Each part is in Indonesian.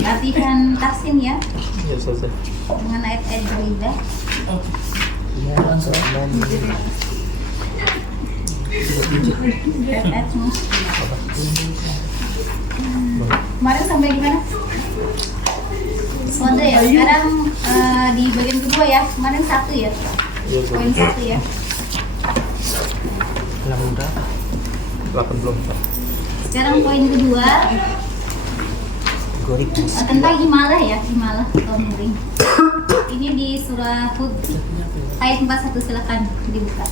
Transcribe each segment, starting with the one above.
Latihan tahsin ya Ya saja. dengan ayat-ayat beribah. Ayat-ayat semua. Kemarin sampai gimana? Kode ya. Sekarang di bagian kedua ya. Kemarin 1 ya. Iya, Poin 1 ya. Yang udah 84. Sekarang poin kedua tentang imalah ya, imalah atau miring. Ini di surah Hud ayat 41, silakan dibuka.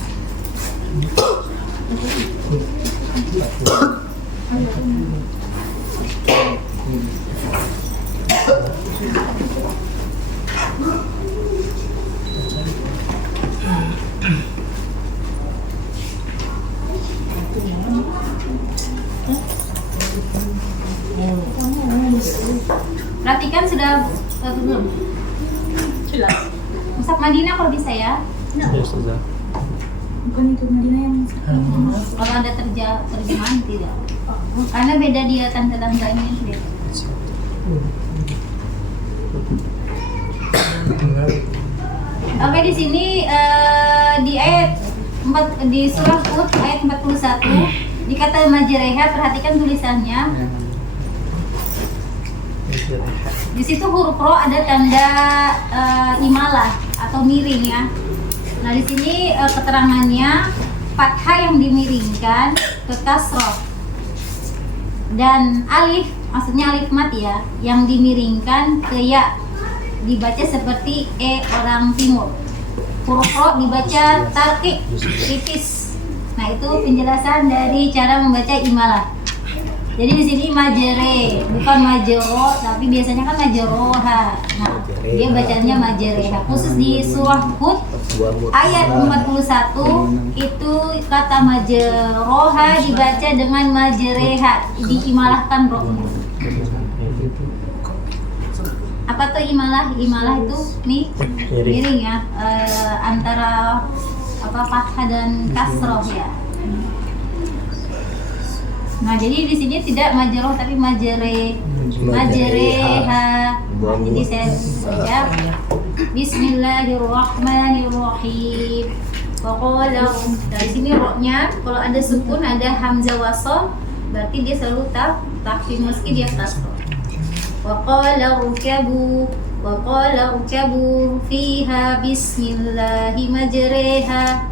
Perhatikan sudah belum? Sudah. Musab Madinah kalau bisa ya. Ya saja. Bukan itu Madinah yang kalau ada terjemahan tidak. Karena beda dia tanda-tandanya beda. Oke, di sini di ayat 4 di surah Hud ayat 41 dikata majreha, perhatikan tulisannya. Di situ huruf ro ada tanda imalah atau miring ya. Nah, di sini keterangannya fathah yang dimiringkan ke kasroh dan alif, maksudnya alif mat ya, yang dimiringkan ke ya, dibaca seperti orang timur. Huruf ro dibaca tarqiq, tipis. Nah, itu penjelasan dari cara membaca imalah. Jadi di sini majere, bukan majero, tapi biasanya kan majeroha. Nah, dia bacanya majereha. Khusus di surah Hud ayat 41 itu kata majeroha dibaca dengan majereha, diimalahkan rohnya. Apa tuh imalah? Imalah itu miring ya, antara fathah dan kasroh ya. Nah, jadi di sini tidak majeroh tapi majereha. Nah, jadi saya baca Bismillahirrahmanirrahim. Waqala, dari sini ro-nya kalau ada sukun, ada hamzah wasol, berarti dia selalu takfif meski dia kasroh. Waqala rukabu fiha bismillahi majreha.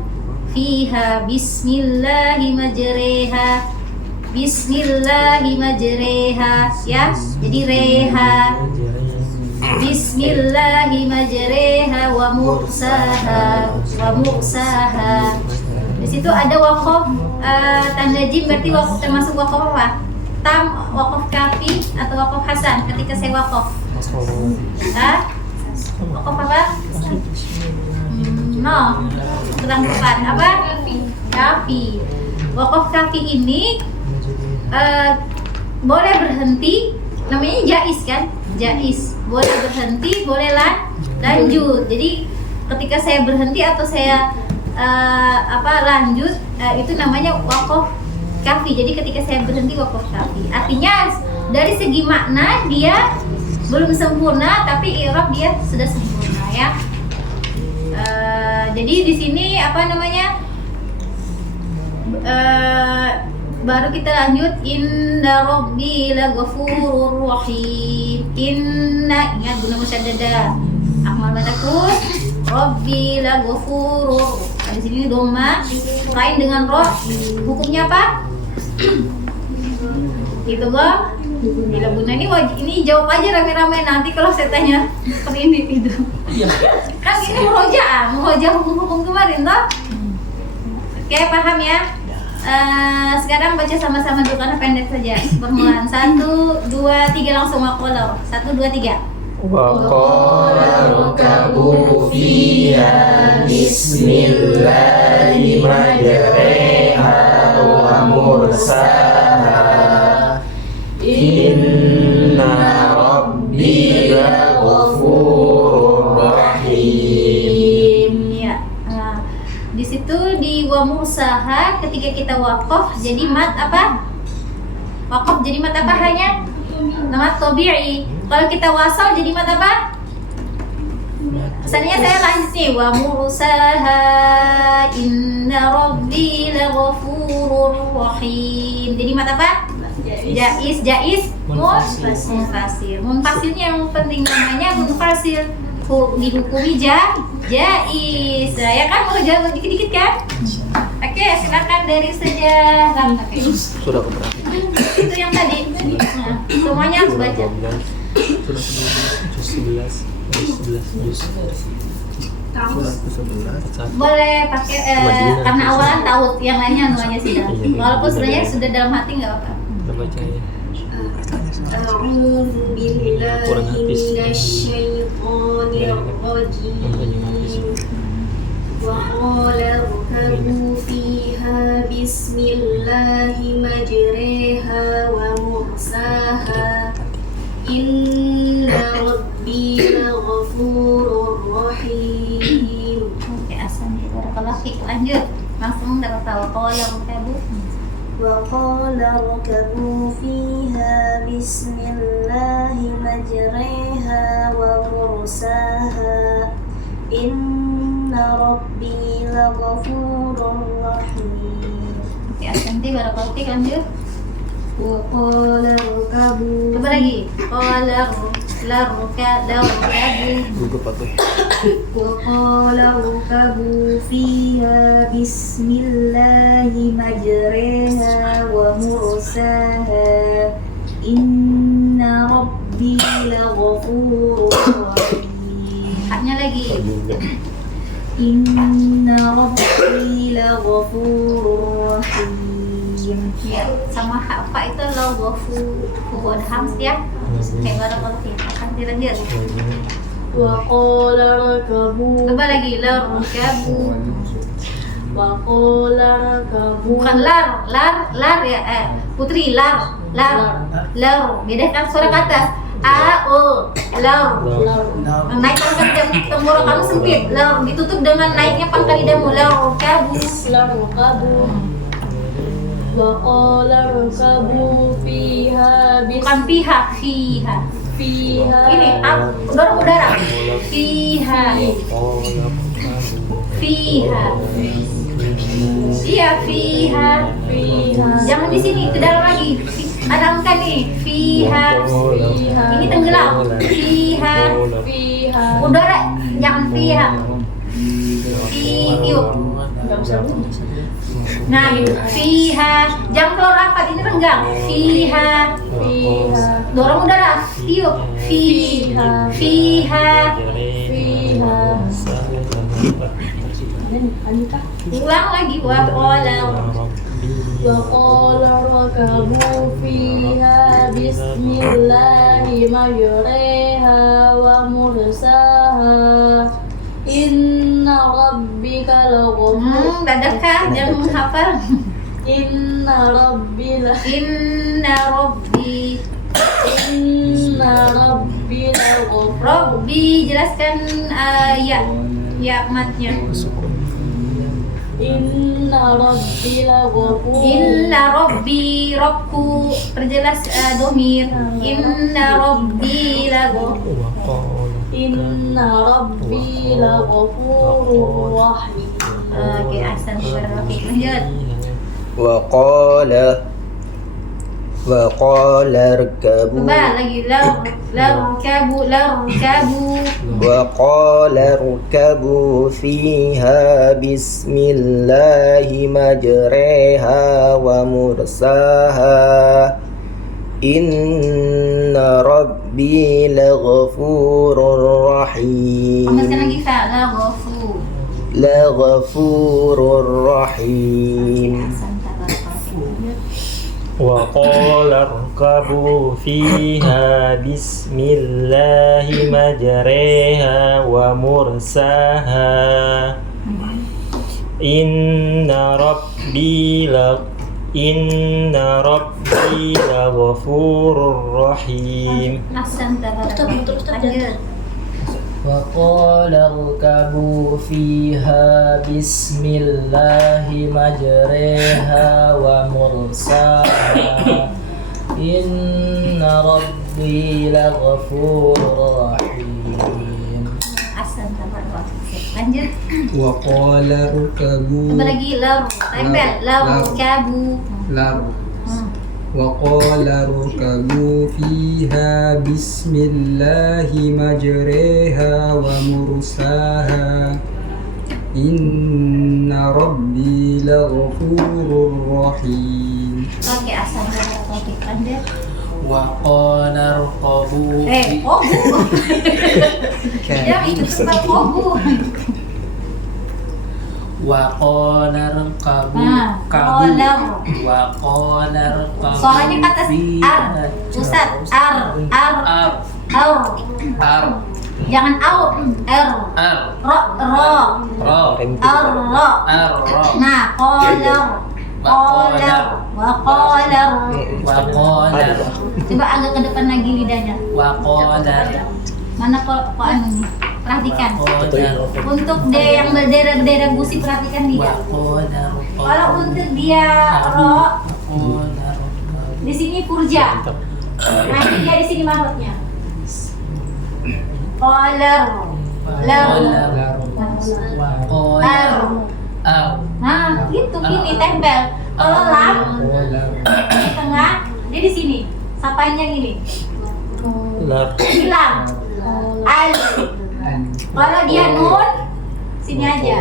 Fiha bismillahi majreha. Bismillahi majreha ya, jadi reha. Bismillahi majreha wa mursaha Di situ ada wakof tanda jim, berarti wakof termasuk wakof apa? Tam, wakof kafi atau wakof hasan ketika saya wakof. Wakof apa? No, kurang tepat. Apa? Kafi. Wakof kafi ini boleh berhenti, namanya jais kan? Jais, boleh berhenti, boleh lanjut. Jadi ketika saya berhenti atau saya lanjut, itu namanya wakof kafi. Jadi ketika saya berhenti wakof kafi, artinya dari segi makna dia belum sempurna, tapi i'rab dia sudah sempurna ya. Jadi di sini baru kita lanjut, inna rabbi laghafurur rahim. Inna, ingat guna musyaddada. Akmal batakus, rabbi laghafurur. Di sini doma lain dengan roh. Hukumnya apa? Gitu loh. Bila guna ini jawab aja rame-rame, nanti kalau saya tanya seperti ini itu. Kan ini murojaah hukum-hukum kemarin toh. Oke, paham ya? Sekarang baca sama-sama dulu karena pendek saja. Permulaan 1, 2, 3 langsung waqala. 1, 2, 3. Waqala rukabu fiha bismillahi majreha wa mursaha. Inna rabbi laghafurur rahim. Ya. Di situ di wa mursaha ketika kita waqaf jadi mat apa? Waqaf jadi mat apa hanya? Mat tabi'i. Kalau kita wasal jadi mat apa? Misalnya saya lanjut nih, wa mursaha inna rabbi laghafurur rahim. Jadi mat apa? Jaiz, munfasil. Munfasilnya yang penting namanya munfasil. Dihukumi jaiz. Saya kan mau jawab dikit-dikit kan? Oke, silakan dari sejarah. Sudah keberapa? Itu yang tadi. Nah, semuanya harus baca. Sudah juz 11. Juz 11. Boleh pakai karena awalan taut, yang lainnya anuannya sudah. Walaupun sebenarnya sudah dalam hati nggak apa-apa. Kita baca ya. A'udzu billahi minasyaitonir rajim. Wa qala irkabu fiha bismillahi majriha wa mursaha. Inna rabbi laghafurur rahim. Oke, asal barakallahu fiik. Lanjut. Langsung dapat tahu qala irkabu. وقال اركبوا فيها بسم الله مجريها ومرساها إن ربي لغفور رحيم. Oke, asal barakallahu fiik. Lanjut. وقال اركبوا Coba lagi. Qala larkabu. Gugup aku. وقال اركبوا فيها بسم الله مجريها ومرساها إن ربي لغفور رحيم. Haknya lagi. إن ربي لغفور رحيم. Ya, sama hak fa itu lo wafu ada hams ya. Kayak barakallahu fiik. Akan dilanjut. وقال اركبوا Coba lagi larkabu. وقال اركبوا Bukan lar ya, putri lar, bedakan suara ke atas. A O lar. Naik pangkat tenggorokan sempit, lar ditutup dengan naiknya pangkat lidamu, larkabu. وقال اركبوا فيها Bukan pihak, fiha. Ini dorong udara. Fiha. Iya, fiha. Jangan di sini, ke dalam lagi. Ada angka nih. Fiha. Ini tenggelam. Fiha. Udara, jangan fiha. Fiha. Nah, gitu. Fiha. Jangan keluar rapat, ini renggang. Fiha. Dorong udara. Tiup. Fiha. Ulang lagi. وقال اركبوا فيها بسم الله مجريها ومرساها إن ربك لغفور. Dadakan, jangan menghafal. إن ربي Inna Rabbi لغفور. Rabbi, jelaskan ya matnya. Inna Rabbi lagafur. Inna Rabbi, Robku, perjelas domir. Inna Rabbi lagafur. Inna Rabbi lagafurur rahim. Oke, ahsan, barakallahu. Lanjut. وقال اركبوا Coba lagi, larkabu. وقال اركبوا فيها بسم الله مجريها ومرساها إن ربي لغفور رحيم Tambahkan lagi fa, لغفور رحيم Ahsan, barakallahu. وقال اركبوا فيها بسم الله مجريها ومرساها إن ربي لغفور رحيم. Ahsan, barakallahu. Lanjut. وقال اركبوا فيها بسم الله مجريها ومرساها Inna Rabbi laghafurur rahim. Asan tabar. Lanjut. Wa qala rukabu Coba lagi lar. Tempel. Lar kabu. lar wa qala rukabu fiha bismillahi majreha wa mursaha inna rabbi laghafurur rahim. Oke, asan tabar. Oke, lanjut. Wa qala rqabu fi Kobu. Yang itu suka kobu. wa qala rqabu Nah, kabu qala. wa qala rqabu Suaranya ke atas ar. Ustaz, ar. ar Jangan au. R. ar Ro. ro Ar. Ro. ar ro Nah, qolar. Qolar. Wa qolar. wa qala Coba agak ke depan lagi lidahnya. wa qala Mana kok anu nih? Perhatikan. qala Untuk dia yang berdaerah-daerah gusi perhatikan dia. wa qala Kalau untuk dia ro, di sini purja. Nanti dia di sini marutnya. Qolar. Lar. wa Ar. ar Nah, gitu gini tempel. Kalau lam di tengah, dia di sini. Sapanya gini. Lar. Hilang. Al. Kalau dia nun, sini aja.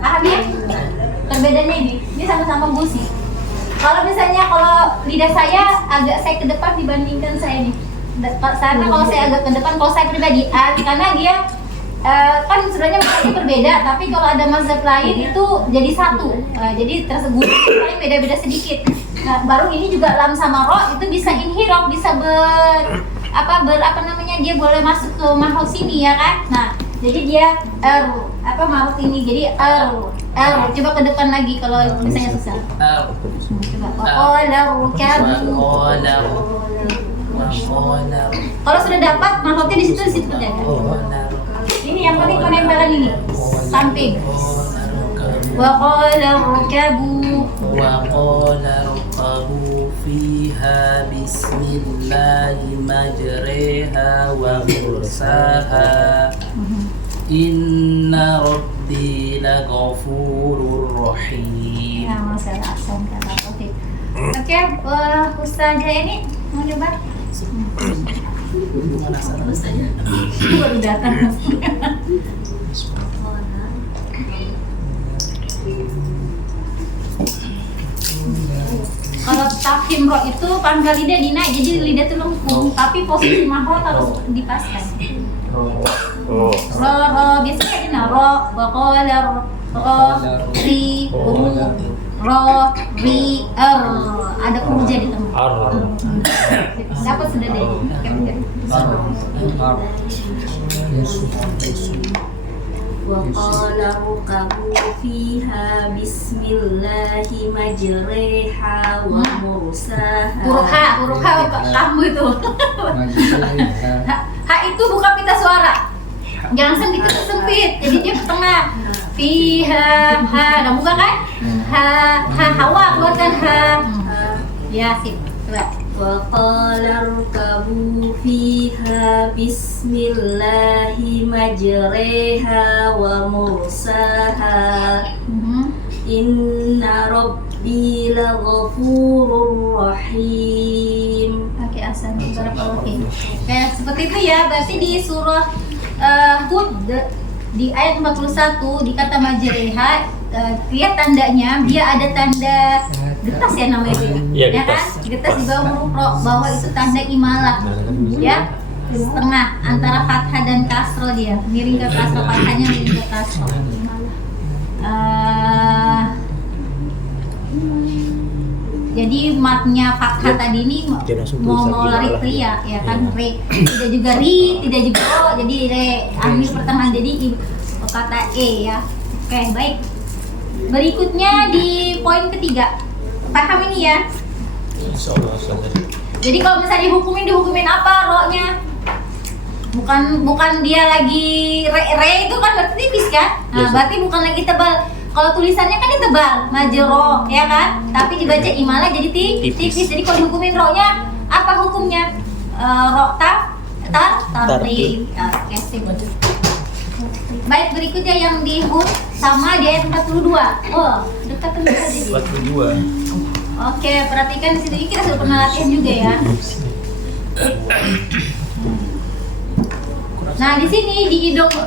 Paham ya? Perbedaannya ini sama-sama gusi. Kalau misalnya kalau lidah saya agak saya ke depan dibandingkan saya nih. Karena kalau saya agak ke depan, kalau saya pribadi karena dia kan sebenarnya mazhabnya berbeda, tapi kalau ada mazhab lain itu jadi satu. Jadi tersebut paling beda-beda sedikit. Nah, baru ini juga lam sama ro itu bisa inhiraf, bisa apa namanya, dia boleh masuk ke makhluk sini ya kan. Nah, jadi dia makhluk ini jadi coba ke depan lagi kalau misalnya susah. Coba qala rukabu. Kalau sudah dapat makhluknya di situ terjaga. Ini yang penting penempelan ini samping. Wa qala rukabu. wa qala rqabu fiha bismillahi majreha wa mursaha inna rabbi laghafurur rahim. Ya, masalah aksen kata. Oke. Oke, Ustazah ini mau coba? Baru datang. Kalau tafhim ro itu pangkal lidah dinaik, jadi lidah itu lengkung, tapi posisi mahot harus dipaskan. Oh. Ro biasanya kan ro, baqalar ro, ri, ro, ri, ada urja di tengah. Ar. Dapat sudah deh. وقال اركبوا فيها بسم الله مجريها ومرساها. Huruf H kamu itu. H itu buka pita suara. Jangan sempit, jadi dia ke tengah. Fiha, ha, kamu buka kan? Hawa keluarkan ha. Ya, sip. Coba. وقال اركبوا فيها بسم الله مجريها ومرساها إن ربي لغفور رحيم. Oke, asan. Oke. Kayak seperti itu ya. Berarti di surah Hud di ayat 41 di kata majreha, lihat tandanya, dia ada tanda getas ya namanya itu Iya, ya kan? getas. Getas di bawah huruf ro, bawah itu tanda imalah ya, di setengah antara fathah dan kasro, dia miring ke kasro, fathahnya miring ke kasro. Jadi matnya fathah tadi ini mau lari pria ya kan, re tidak juga ri, tidak juga o, jadi re ambil pertengahan, jadi kata e ya. Oke, baik. Berikutnya di poin ketiga, paham ini ya? Insyaallah. Jadi kalau misalnya dihukumin apa ro-nya? Bukan dia lagi re itu kan berarti tipis kan? Nah, Yes. berarti bukan lagi tebal. Kalau tulisannya kan dia tebal, majro, ya kan? Tapi dibaca imala jadi tipis. Jadi kalau dihukumin ro-nya, apa hukumnya? Ro tarqiq. Oke, sip. Baik, berikutnya yang di Hud sama di ayat 42. Oh, dekat juga jadi. 42. Oke, perhatikan di sini kita sudah pernah latihan juga ya. Nah, di sini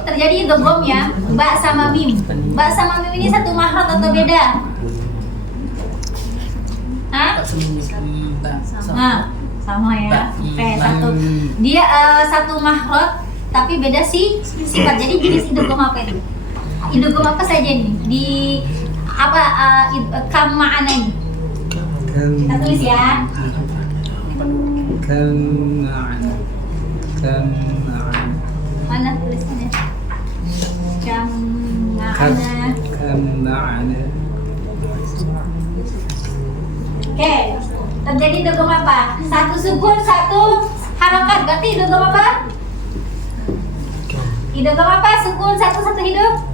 terjadi idgham ya, ba sama mim. Ba sama mim ini satu makhraj atau beda? Hah? Nah, sama ya. Oke, satu. Dia satu makhraj tapi beda sifat. Jadi jenis idgham apa itu? Idgham apa saja nih? Di apa kam ma'ana ini? Kita tulis ya. Mana tulisannya? Kam ma'ana. Oke, terjadi idgham apa? Satu sukun, satu harakat. Berarti idgham apa? Idgham apa? Sukun, satu hidup.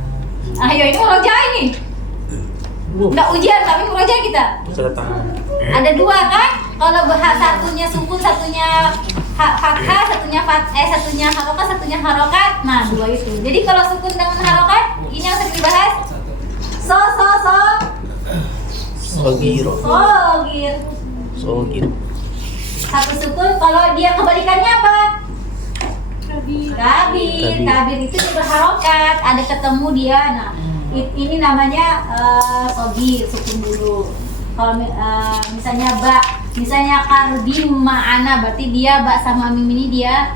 Ayo, ini murojaah ini. Enggak ujian, tapi murojaah kita. Ada dua kan? Kalau satunya sukun, satunya fathah, satunya harokat. Nah, dua itu. Jadi kalau sukun dengan harokat, ini yang sering dibahas. Sogir. Satu sukun, kalau dia kebalikannya apa? Kabir itu dia berharokat, ada ketemu dia. Nah, ini namanya sogir, sukun dulu. Kalau misalnya kardim ma'ana, berarti dia ba sama mim ini dia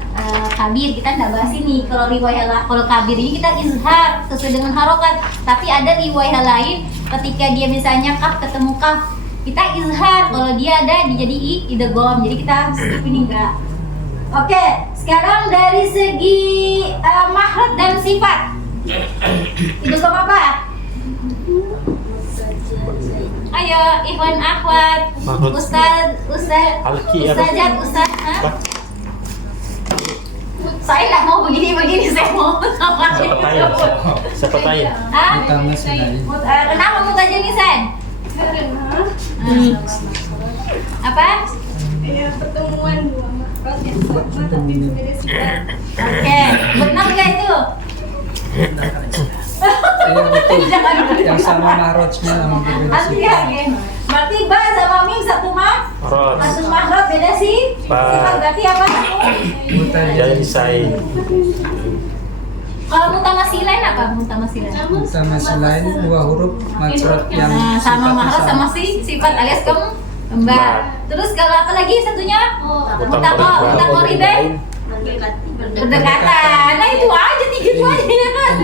kabir. Kita nggak bahas ini. Kalau kabir ini kita izhar sesuai dengan harokat. Tapi ada riwayat lain ketika dia misalnya kaf ketemu kaf, kita izhar. Kalau dia ada jadi idgham. Jadi kita skip ini enggak. Oke, sekarang dari segi makhraj dan sifat. Idgham apa? Ayo, ikhwan akhwat, ustazat. Saya nggak mau begini, saya mau Siapa tanya? Utama selain. Kenapa mutajanisan? Apa? Pertemuan dua makhraj yang sama tapi berbeda sifat. Oke, benar nggak itu? Yang sama marojnya sama berbeda sifat. Berarti ba sama mim satu makhraj beda sifat. Berarti apa? Jadi saya. Kalau mutamasilain apa? Utama selain dua huruf makhraj yang sama sifatnya makhraj sama sifat alias kembar. Terus kalau apa lagi satunya? Mutaqaribain. Berdekatan. Nah itu aja, tiga itu aja ya kan.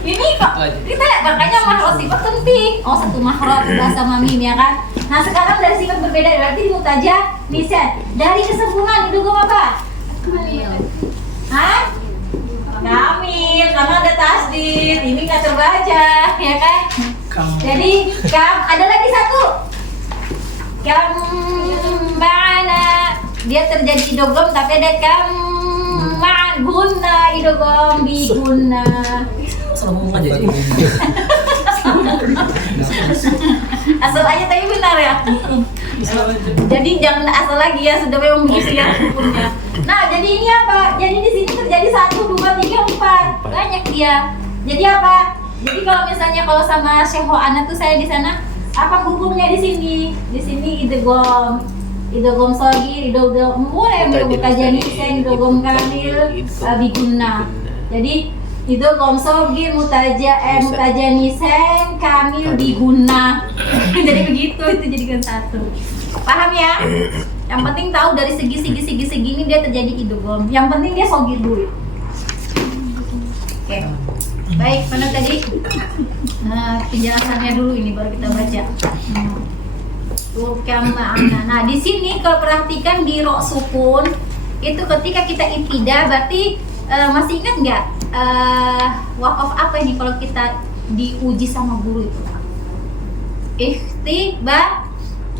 Ini kok kita lihat makanya makhraj sifat penting. Oh, satu makhraj bahasa mim ya kan. Nah sekarang dari sifat berbeda berarti di mutajanisan. Dari kesempurnaan idgham apa? Hah? Kamil, karena ada tasdid. Ini nggak terbaca ya kan. Jadi ada lagi satu. Mana dia terjadi idgham tapi ada ma'an gunna idgham bi gunna. Asal aja tapi benar ya. Jadi jangan asal lagi ya, sudah memang begitu ya hukumnya. Nah, jadi ini apa? Jadi di sini terjadi 1, 2, 3, 4. Banyak dia. Jadi apa? Jadi kalau misalnya sama Syekh Ana tuh saya di sana, apa hukumnya di sini? Di sini idgham shagir, idgham mulai mutajanisan, idgham kamil, bigunna. Jadi idgham shagir, mutajanisan, kamil, bigunna. Jadi begitu, itu jadikan satu. Paham ya? Yang penting tahu dari segi ini dia terjadi idgham. Yang penting dia shagir dulu. Oke. Baik, mana tadi? Nah, penjelasannya dulu ini baru kita baca. Nah, di sini kalau perhatikan di ro sukun itu ketika kita ibtida berarti masih ingat nggak waqaf apa ini kalau kita diuji sama guru itu?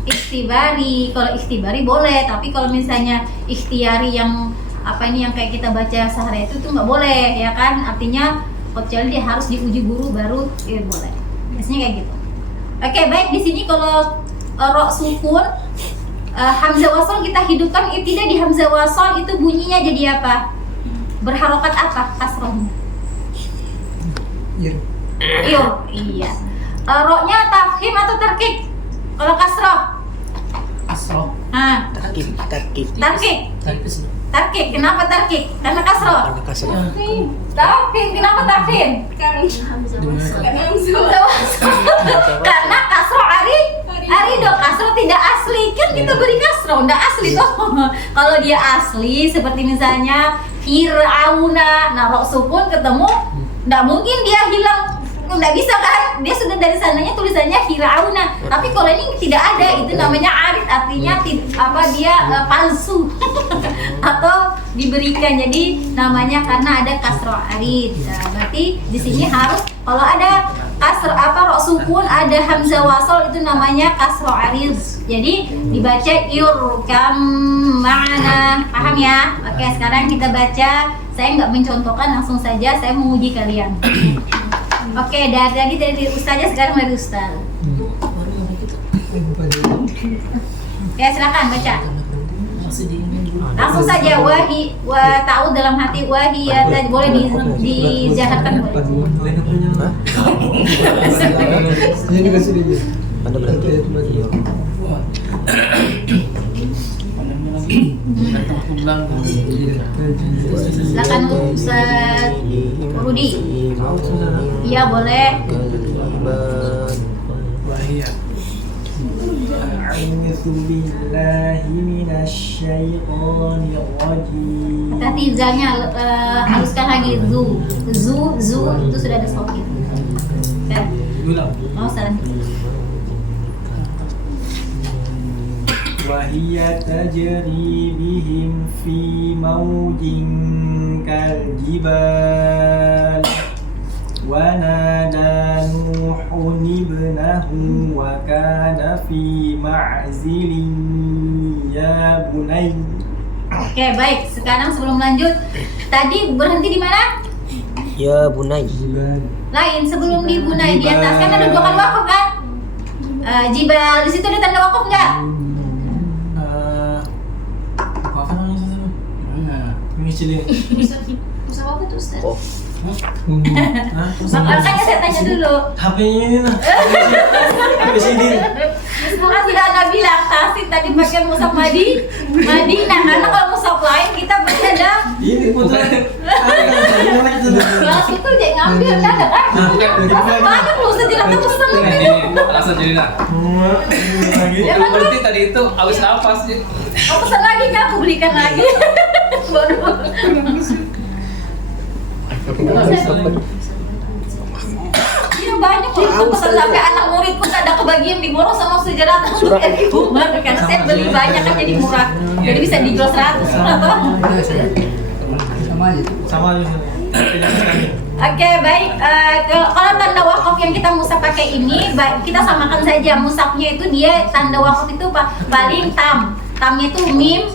Ikhtibari. Kalau ikhtibari boleh, tapi kalau misalnya ikhtiari yang apa ini yang kayak kita baca sehari itu nggak boleh ya kan? Artinya kecuali dia harus diuji guru baru ya boleh. Biasanya kayak gitu. Oke, baik, di sini kalau ro sukun hamzah wasal kita hidupkan, tidak di hamzah wasal itu bunyinya jadi apa? Berharokat apa? Kasrohnya. Iya. Ro-nya tafkhim atau tarkik? Kalau kasroh? Kasroh. Tarkik. Tarkik. Kenapa tarkik? Karena kasroh. Tafkhim. Kenapa tafkhim? Karena kasroh arido. Kasroh tidak asli. Kan kita beri kasroh, tidak asli toh. Kalau dia asli seperti misalnya Fir'auna, ro sukun ketemu, tidak mungkin dia hilang. Nggak bisa kan, dia sudah dari sananya tulisannya Fir'auna, tapi kalau ini tidak ada, itu namanya arid, artinya dia palsu atau diberikan, jadi namanya karena ada kasroh arid. Nah, berarti di sini harus kalau ada kasroh ro sukun, ada hamzah wasal, itu namanya kasroh arid, jadi dibaca yurkam ma'ana, paham ya? Oke, sekarang kita baca, saya nggak mencontohkan, langsung saja saya menguji kalian. Oke, dari ustaznya, sekarang dari ustaz. Ya, silakan baca. Langsung saja tahu dalam hati boleh dijaharkan boleh. Anda berarti Silakan Ustaz Rudi. Iya, boleh. Tadi zanya haluskan lagi zu itu sudah ada sokin. Kan? Mau salah. وهي تجري بهم في موج كالجبال ونادى نوح ابنه وكان في معزل يا بني. Oke, baik. Sekarang sebelum lanjut, tadi berhenti di mana? Ya bunai. Lain, sebelum di bunai di atas kan ada dua kali wakaf kan? Jibal, di situ ada tanda wakaf nggak? Musa apa tuh Ustaz? Makanya saya tanya dulu. HP-nya ini nah. Kan sudah Anda bilang tasik tadi pakai musaf Madinah, karena kalau musaf lain kita baca ada. Ini putra. Kalau itu dia ngambil nggak ada kan? Banyak loh sejenak terus seneng. Alasan jadi nak. Berarti tadi itu habis nafas sih. Mau pesan lagi nggak? Aku belikan lagi. Iya, banyak loh pesan, sampai anak murid pun ada kebagian diborong sama sejarah untuk Umar, karena saya beli banyak kan jadi murah, jadi bisa dijual 100 atau Sama aja. Oke, baik. Kalau tanda wakaf yang kita musaf pakai ini, kita samakan saja. Musafnya itu dia tanda wakaf itu paling tamnya itu mim,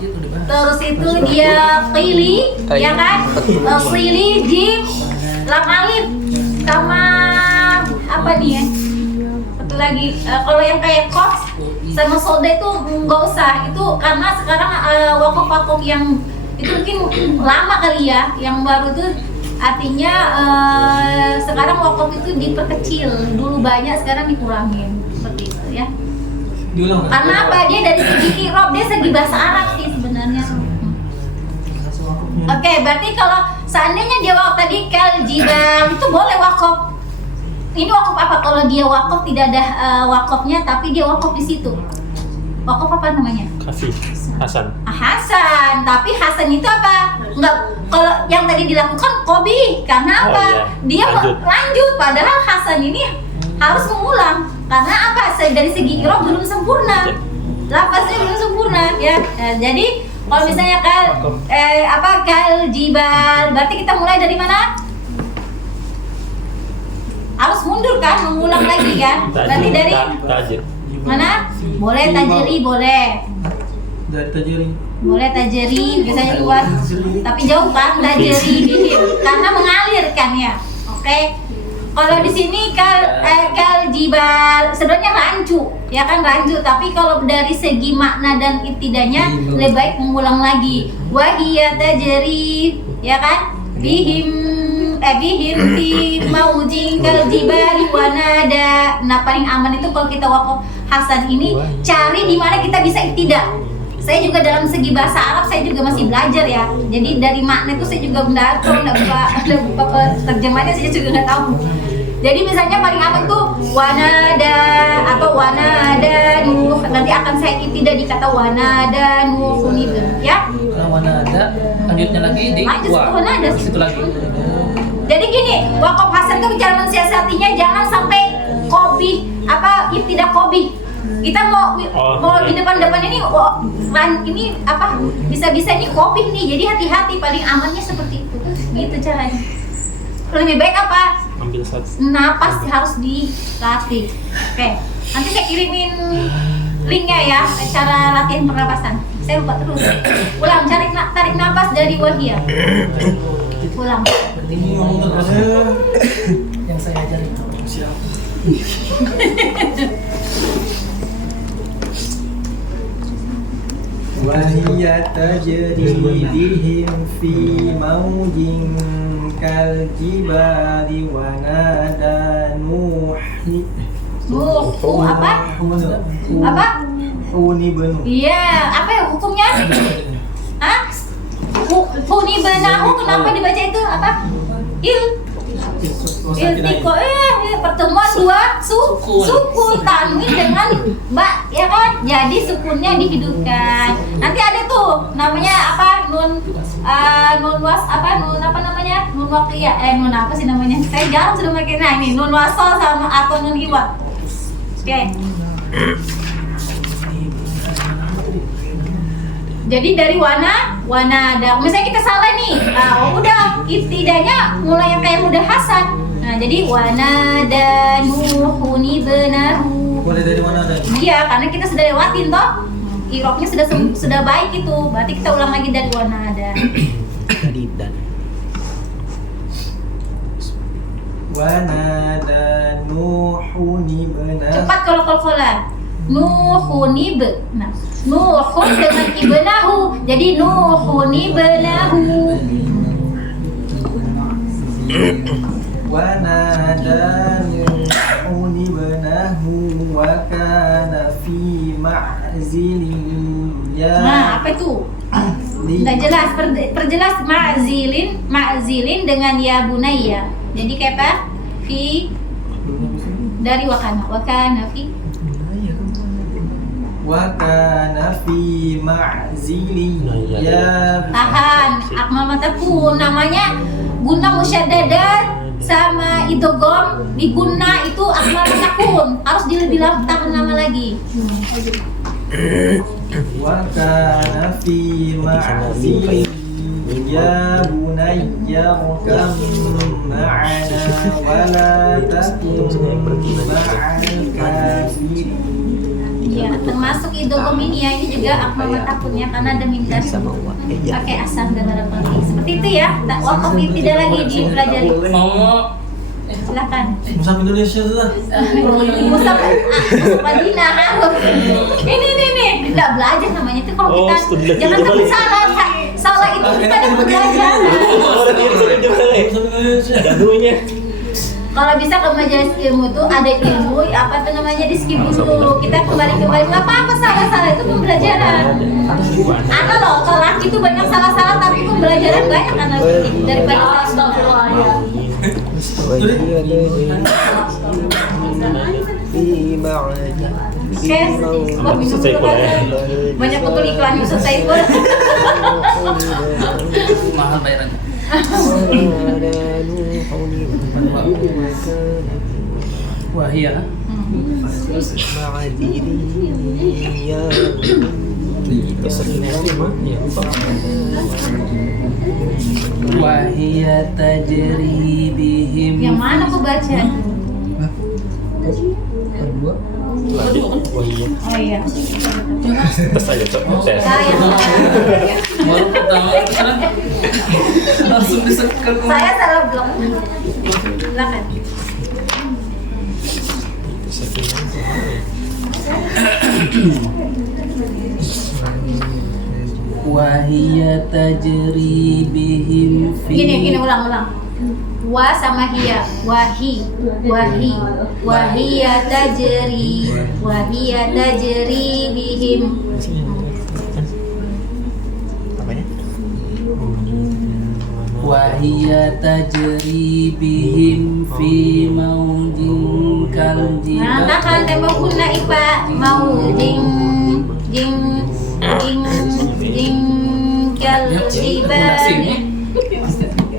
terus itu dia qili, ya kan? Qili, jim, lam alif, sama apa nih ya? Satu lagi, kalau yang kayak qaf sama soda itu nggak usah. Itu karena sekarang wakaf yang itu mungkin lama kali ya, yang baru tuh artinya sekarang wakaf itu diperkecil, dulu banyak, sekarang dikurangin, seperti itu ya. Karena apa? Dia dari segi i'rab, dia segi bahasa Arab sih sebenarnya. Oke, berarti kalau seandainya dia wakaf tadi kal jibal, itu boleh wakaf. Ini wakaf apa? Kalau dia wakaf tidak ada wakafnya, tapi dia wakaf di situ. Wakaf apa namanya? Kafi, Hasan. Hasan, tapi Hasan itu apa? Enggak, kalau yang tadi dilakukan Qobi, karena apa? Dia lanjut, padahal Hasan ini harus mengulang. Karena apa? Dari segi i'rab belum sempurna, lafaznya belum sempurna, ya. Jadi kalau misalnya kal jibal, berarti kita mulai dari mana? Harus mundur kan, mengulang lagi kan? Berarti dari mana? Boleh tajri, boleh. Dari tajri. Boleh tajri, biasanya luas. Tapi jauh kan tajri bihim, karena mengalir kan ya. Oke. Kalau di sini kal jibal sebenarnya rancu, ya kan rancu. Tapi kalau dari segi makna dan ibtidanya lebih baik mengulang lagi. Wahiyya tajri, ya kan? Bihim fi maujin kal jibali wanada. Nah paling aman itu kalau kita waqaf hasan ini cari di mana kita bisa ibtidah. Saya juga dalam segi bahasa Arab saya juga masih belajar ya. Jadi dari makna itu saya juga nggak buka terjemahnya saya juga nggak tahu. Jadi misalnya paling aman tuh wanada atau wanada nuh, nanti akan saya ibtidah di kata wanada nuh ya. Kalau mana ada, lanjutnya lagi di Lanjut wa. wanada. Di situ lagi. Jadi gini, waqaf hasan tuh cara mensiasatinya jangan sampai ibtidah kobi. Kita mau di depan ini bisa ini kopi nih. Jadi hati-hati, paling amannya seperti itu. Gitu caranya. Lebih baik apa? Ambil satu. Napas harus dilatih. Oke, nanti saya kirimin linknya ya, cara latihan pernapasan. Saya lupa terus. Ulang, tarik napas dari wahiyah. Ulang. Ini ngomong terus. Yang saya ajarin. Siap. Wahiyya tajri bihim fi maujin kal jibali wanada nuhi. Apa? Apa? Huni benu. Iya, apa ya hukumnya? Hah? Huni benahu kenapa dibaca itu apa? Iltiko pertemuan dua suku tanwin dengan ba, ya kan? Jadi sukunnya dihidupkan. Nanti ada tuh namanya apa? Nun apa namanya? Nun waqiyah. Nun apa sih namanya? Saya jarang sudah pakai. Nah, ini nun wasal sama atau nun iwat. Oke. Jadi dari wanada. Misalnya kita salah nih. Udah ibtidanya mulai yang kayak mudah hasan. Nah, jadi wanada nuhuni benahu. Mulai dari mana ada? Iya, karena kita sudah lewatin toh. Iroknya sudah baik itu. Berarti kita ulang lagi dari wanada. Tadi dan Wanada nuhuni benahu. Cepat kalau qalqalah. Nuhuni be. Nah, nuhun dengan ibnahu. Jadi nuhuni benahu. Wanada nuhuni benahu wa kana fi ma'zilin ya. Nah, apa itu? Nggak jelas, perjelas ma'zilin dengan ya bunayya. Jadi kayak apa? Fi dari wakana fi ma'zilin ya. tahan akmal mataku namanya guna musyaddadat sama idgham di guna itu akmal matakun harus dibilang tahan lama lagi. Wa kana fi ma'zilin ya bunayya kam ma'ana wa la takun ma'al kafirin. Iya, termasuk idgham ini ya, ini juga akmal matakun ya karena ada minta sama wa. pakai asam dan barangkali seperti itu ya. Wakaf tidak lagi dipelajari. Silakan. Musab Indonesia tuh lah. Musab Madinah harus. Ini tidak belajar namanya itu kalau kita jangan sampai salah itu kita dapat belajar. Orang itu sudah dimulai. Ada duanya. Kalau bisa ke majelis ilmu tuh ada ilmu apa tuh namanya di skip dulu. Kita kembali nggak apa-apa salah itu pembelajaran. Ada loh kelas itu banyak salah tapi pembelajaran banyak karena daripada salah. Oke, minum dulu kan. Banyak betul iklan Ustaz Saiful. Mahal bayarannya. Wah iya. Wahia tajri bihim. Yang mana aku baca? Oh iya. Oh iya. Tes aja coba tes. Saya Baru pertama langsung disekel. salah blok. Silakan. Wahia tajri bihim fi. Gini ulang. Wa sama hiya, wahi, wahiya tajri bihim. Apanya? Wahia tajri bihim fi maujin kal Nah, jibal. tahan tembak guna ipa mau jing kal jibal.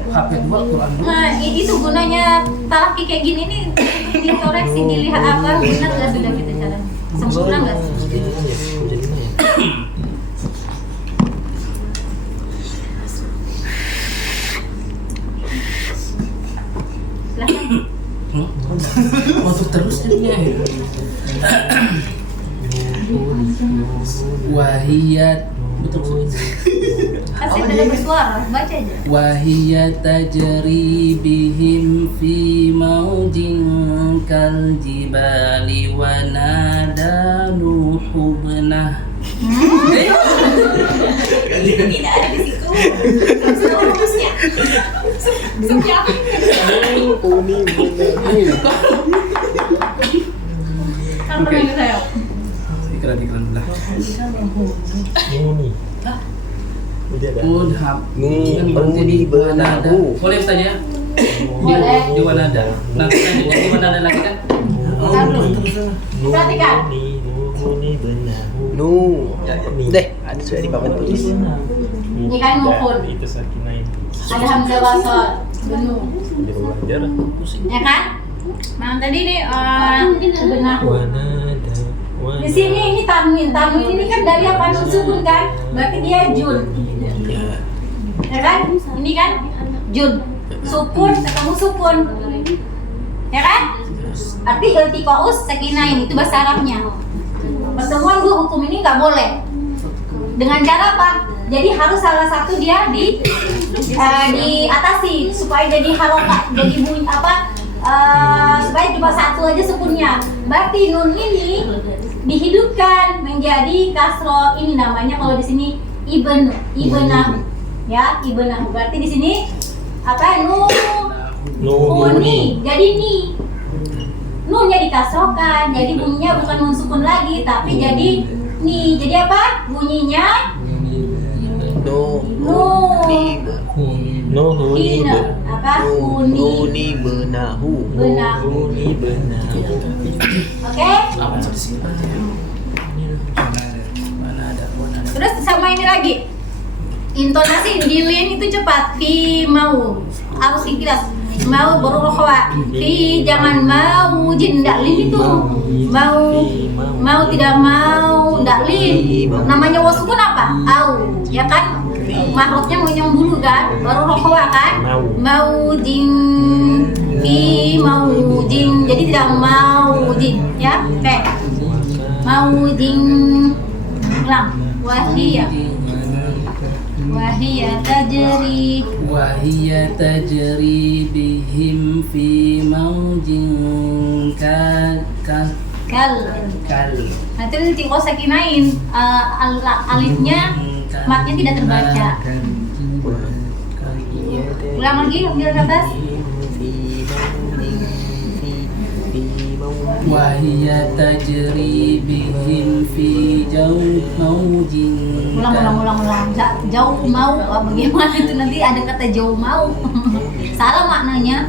HP 2 Quran 2. Nah, itu gunanya talaki kayak gini nih dikoreksi dilihat apa benar nggak sudah kita jalan sempurna nggak? Silahkan. Masuk terus jadinya. Wahiyat betul. Kasih tanda bersuara, baca aja. Wahia tajri bihim fi maujin kal jibali wa nada nuhu benah. Tidak ada di situ. Seharusnya. Siapa? Apa yang saya? Iklan belah. Nuni. Udah ada. Mudhab. Nuni Berarti di wanada. benahu. Boleh saja. Boleh. Di wanada. Nah, kita di wanada lagi kan? Perhatikan. Nuni benahu. Nu. Deh, ada sudah di papan tulis. Ini kan mukun. Itu sakinain. Ada hamzah wasal, benuh. Di belajar. Ya kan? Nah tadi nih benar. Wanada. Di sini ini tanwin ini kan dari apa nun sukun kan? Berarti dia jun. Ya kan? Ini kan jun. Sukun ketemu sukun. Ya kan? Arti iltiqaus sakinain itu bahasa Arabnya. Pertemuan dua hukum ini nggak boleh. Dengan cara apa? Jadi harus salah satu dia diatasi supaya jadi harokat, jadi bunyi apa? Supaya cuma satu aja sukunnya. Berarti nun ini dihidupkan menjadi kasroh. Ini namanya kalau di sini ibenahu, ya ibenahu. Berarti di sini apa? Nuni. Jadi ni. Nunnya dikasrohkan, jadi bunyinya bukan nun sukun lagi, tapi jadi ni. Jadi apa? Bunyinya hina. Apa? Huni. Benahu. Oke? Apa di sini? Wanada. Terus sama ini lagi. Intonasi di lin itu cepat. Fi mau. Harus ikhlas. Mau berrohwa. Fi jangan mau jin ndak lin itu. Mau tidak mau ndak lin. Namanya wasukun apa? Au. Ya kan? Mahrufnya munyong dulu kan, baru rohwa kan? Mau jin. Fi mau jin. Jadi tidak mau jin, ya? Oke. Mau jin. Ulang. Wahia tajri. Wahia tajri bihim fi maujin kal. Nah itu nanti kalau sakinain alifnya matnya tidak terbaca. Ulang lagi biar atas. Wahia tajri bihim fi maujin. Ulang. Jauh mau bagaimana itu nanti ada kata jauh mau. Salah maknanya.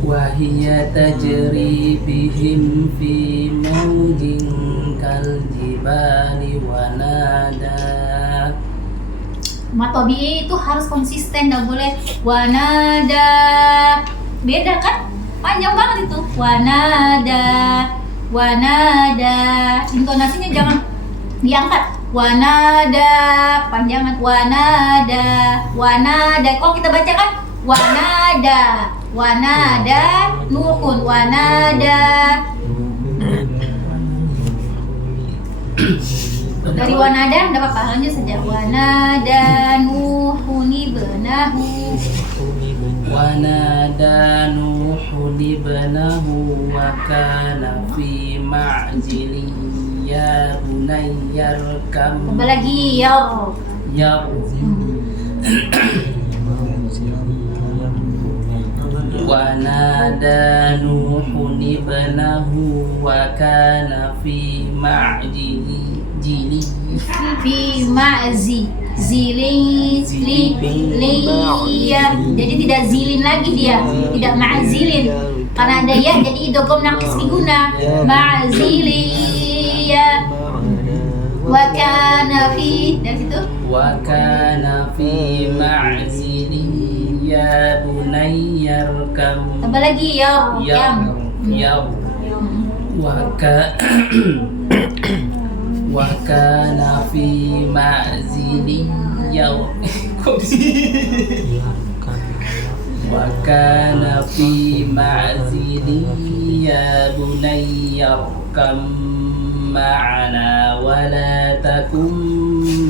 Wahia tajri bihim fi maujin kal jibali wa nada. Matobi itu harus konsisten, nggak boleh wanada. Beda kan? Panjang banget itu. Wanada. Intonasinya jangan diangkat. Wanada, panjangan wanada. Kalau kita baca kan wanada, nukun wanada. Dari wanada enggak apa-apa, lanjut saja. Wanada Nuhun ibnahu. Wanada Nuhun ibnahu wa kana fi ma'zili ya bunayya arkam. Tambah lagi ya. Ya Wanada Nuhun ibnahu wa kana fi ma'zili Fi ma'zi zilin liya. Jadi tidak zilin lagi dia, tidak ma'zilin. Karena ada ya jadi idgham naqis diguna. Ma'ziliya. Wa kana fi dari situ. wa kana fi ma'zili ya bunayya arkam. Tambah lagi ya. Wa kana fi ma'zili ya wa kana fi ma'zili ya bunayya arkam ma'ana wa la takum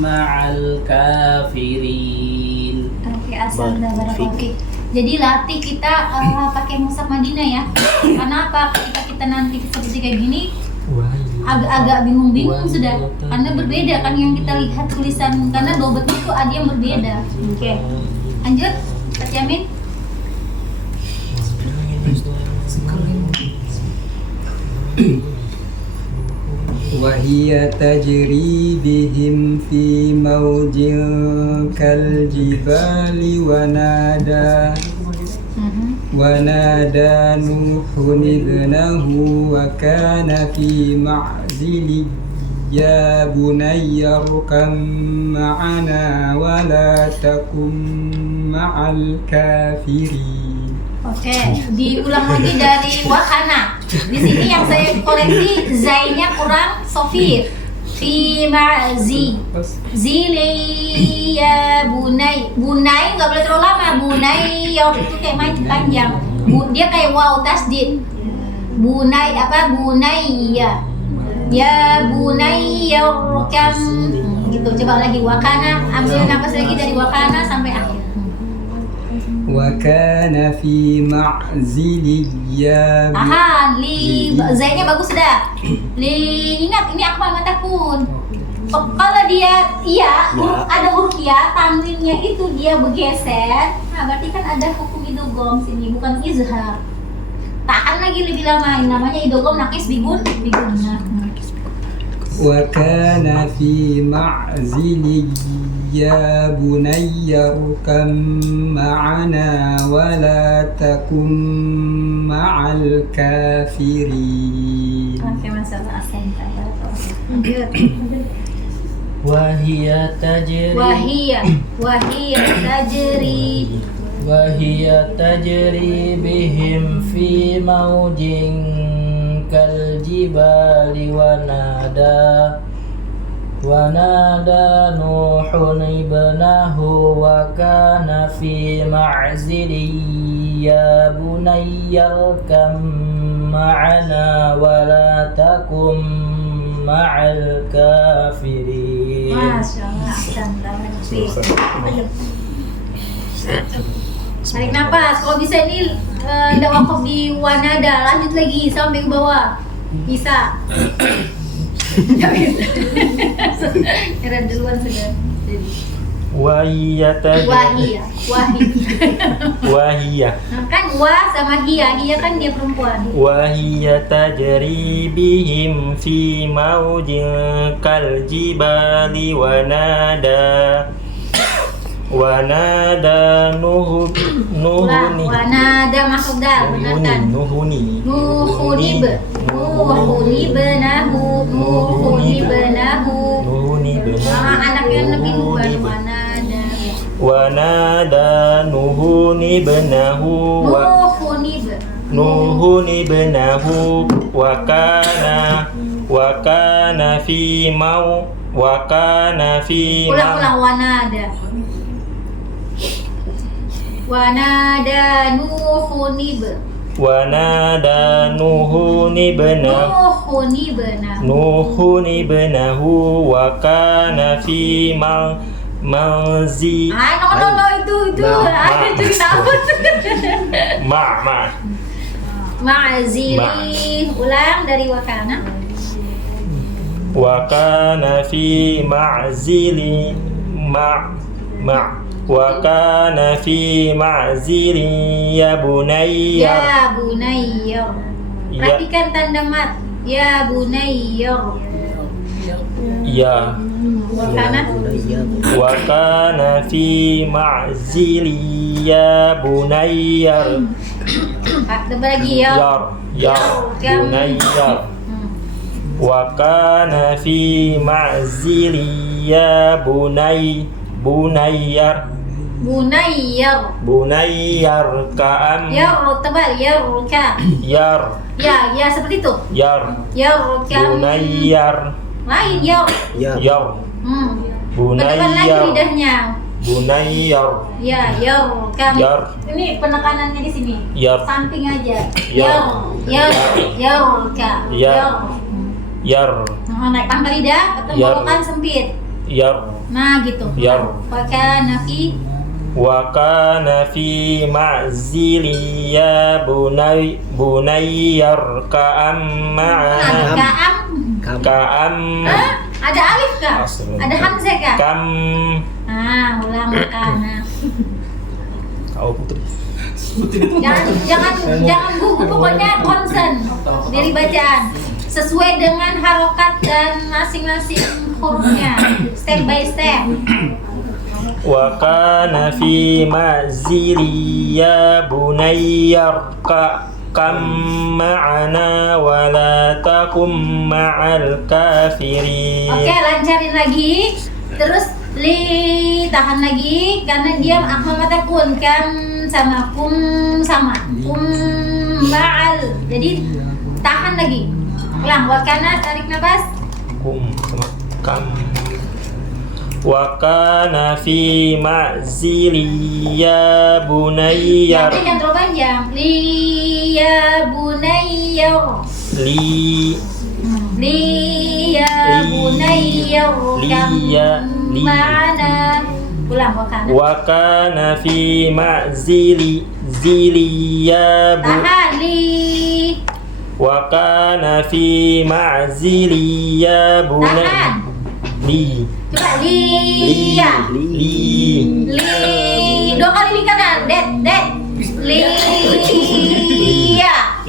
ma'al kafirin. Oke, asal barakallahu. Jadi latih kita pakai mushaf Madinah ya. Karena apa? Ketika kita nanti seperti kayak gini agak-agak bingung-bingung sudah. Karena berbeda kan yang kita lihat tulisan, karena dobetnya itu ada yang berbeda. Oke. Lanjut, Pak Yamin. Wahia tajri bihim fi mawjin kal jibali wanada Nuhun ibnahu wa kana fi ma'zili ya bunayya arkam ma'ana wa la takum ma'al kafirin. Oke, diulang lagi dari wakana. Di sini yang saya koreksi zainya kurang sofir. Fi ma'zi zili ya bunai. Bunai nggak boleh terlalu lama. Bunai itu kayak main panjang. Dia kayak wow tasdid. Bunai apa? Bunai ya. Ya bunai ya kam. Gitu. Coba lagi wakana. Ambil nafas lagi dari wakana sampai akhir. Wa kana fi ma'zili ya Aha, zainya bagus sudah. Ingat ini akmal matakun. Kalau dia iya, ada huruf ya, tanwinnya itu dia bergeser. Nah, berarti kan ada hukum idgham sini, bukan izhar. Tahan lagi lebih lama. Namanya idgham naqis bigun. Wa kana fi ma'zili ya bunayya arkam ma'ana wa la takum ma'al kafirin. Oke, masalah asan lanjut. Wahia tajri bihim fi mawjin kal jibali wanada Nuhun ibnahu wa kana fi ma'zili ya bunayya arkam ma'ana wa la takum ma'al kafirin. Masya Allah, tarik nafas. Kalau bisa ini tidak wakaf di wanada, lanjut lagi sampai ke bawah. Bisa. Nggak bisa. Era duluan sudah. Wahia. Nah, kan wa sama hiya kan dia perempuan. Wahia tajri bihim fi mawjin kal jibali wanada Nuhuni. Wanada masuk dah, benar kan? Nuhuni benahu. Anaknya lebih bukan wanada. Wanada Nuhuni benahu Nuhuni benahu wa kana fi Ulang wanada Nuhunib wa nada Nuhun ibnahu wa kana fi manzi itu ma'zili. Ulang dari wakana. wa kana fi ma'zili wa kana fi ma'zili ya bunayya. Ya bunayya. Perhatikan tanda mat. Ya bunayya. Ya Wakana. wa kana fi ma'zili ya bunayya. Tebal lagi ya. Bunayya. Wa kana fi ma'zili ya bunayyar ka'am Tebal yar ya seperti itu. bunayyar Lain yar Tebal lagi lidahnya. bunayyar Yar. Ini penekanannya di sini. Yar. Samping aja. Yar. Yar. Nah, naik pangkal lidah, ketemu Yar. kan sempit. Yar. Nah, gitu. Yar. Wa kana fi ma'zili ya bunayyar ka'am ada alif kah? Ada hamzah kah? kam Ulang kana. kau putri Jangan gugup, pokoknya konsen dari bacaan sesuai dengan harokat dan masing-masing hurufnya, step by step. wa kana fi ma'zili ya bunayyar kam ma'ana wa la takum ma'al kafirin. Oke, lancarin lagi. Terus tahan lagi karena dia akhmata kun kan sama kum ma'al. Jadi tahan lagi. Ulang, wakana, tarik nafas. Kum sama kam wa kana fi ma'zili ya bunayyar Jangan terlalu panjang. Ya bunayyar. Ya bunayyar kam ma'ana. Ulang, wakana. wa kana fi ma'zili ya Tahan, wa kana fi ma'zili ya tahan. Coba dua kali di kanan. Ya.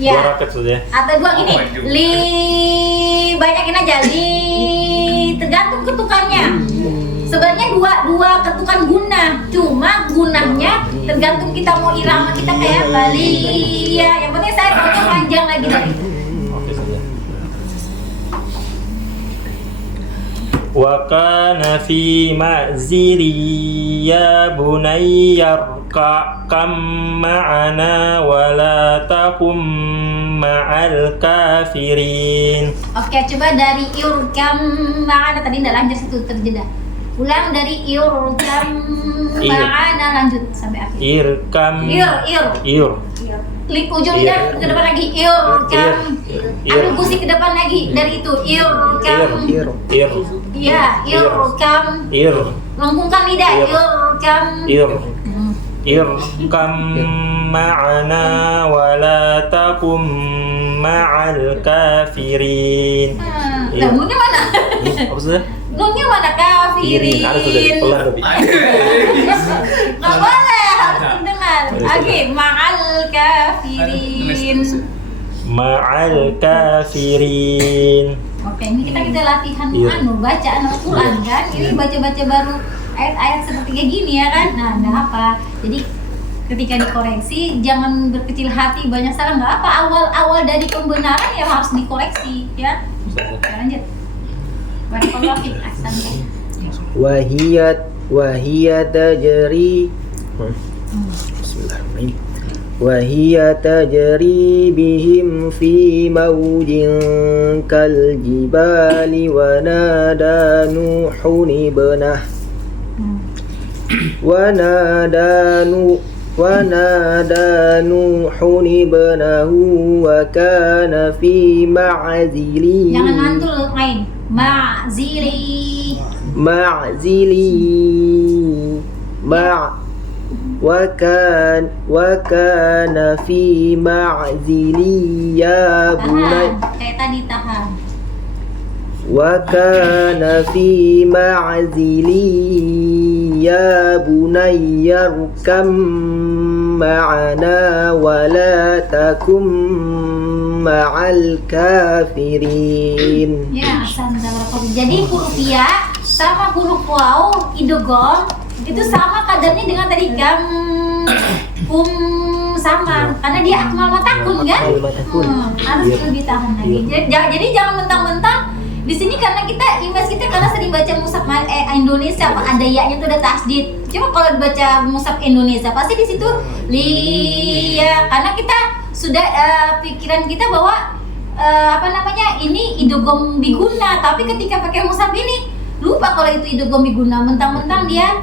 Dua raket saja. Atau dua gini. Banyakin aja. Tergantung ketukannya. Sebenarnya dua ketukan guna. Cuma gunanya tergantung kita mau irama kita kayak Bali. Ya, yang penting saya maunya panjang lagi dari itu. Oke saja. Wa kana fi ma'zili ya bunayyar kam ma'ana wa la takum ma'al kafirin. Oke, coba dari irkam ma'ana tadi enggak lanjut situ terjeda. Ulang dari irkam ma'ana lanjut sampai akhir. Irkam Ujung lidah ke depan lagi. Irkam. Ambil gusi ke depan lagi dari itu. Irkam. Iya, irkam. Lengkungkan lidah. Irkam ma'ana wa la takum ma'al kafirin. Nah, nunnya mana? Apa sih? Nunnya mana? Kafirin. Ada sudah pelan tapi. Nggak boleh, harus didengar. Oke, ma'al kafirin. Ma'al kafirin. Oke, ini kita latihan bacaan Al-Quran kan. Ini baca-baca baru ayat-ayat seperti kayak gini ya kan. Nah, enggak apa. Jadi ketika dikoreksi jangan berkecil hati, banyak salah nggak apa. Awal dari pembenaran ya harus dikoreksi ya. Lanjut. Barakallahu fiik. Ahsan. Wahiyat tajri. Bismillahirrahmanirrahim. Wahiyat tajri bihim fi mawjin kal jibali wa nada Nuhun ibnah ونادى نوح ابنه وكان في معزل Jangan mantul main. وكان في معزل يا بني Tahan, kayak tadi tahan. وكان في معزل يا بني اركب معنا ولا تكن مع الكافرين. Ya, jadi huruf ya sama huruf waw idgham itu sama kadarnya dengan tadi sama karena dia akmal matakun kan? Harus lebih tahan lagi. Jadi jangan mentang-mentang di sini karena kita image kita karena sering baca mushaf Indonesia ada ya-nya tuh ada tasdid. Cuma kalau dibaca mushaf Indonesia pasti di situ ya karena kita sudah pikiran kita bahwa ini idgham biguna, tapi ketika pakai mushaf ini lupa kalau itu idgham biguna, mentang-mentang dia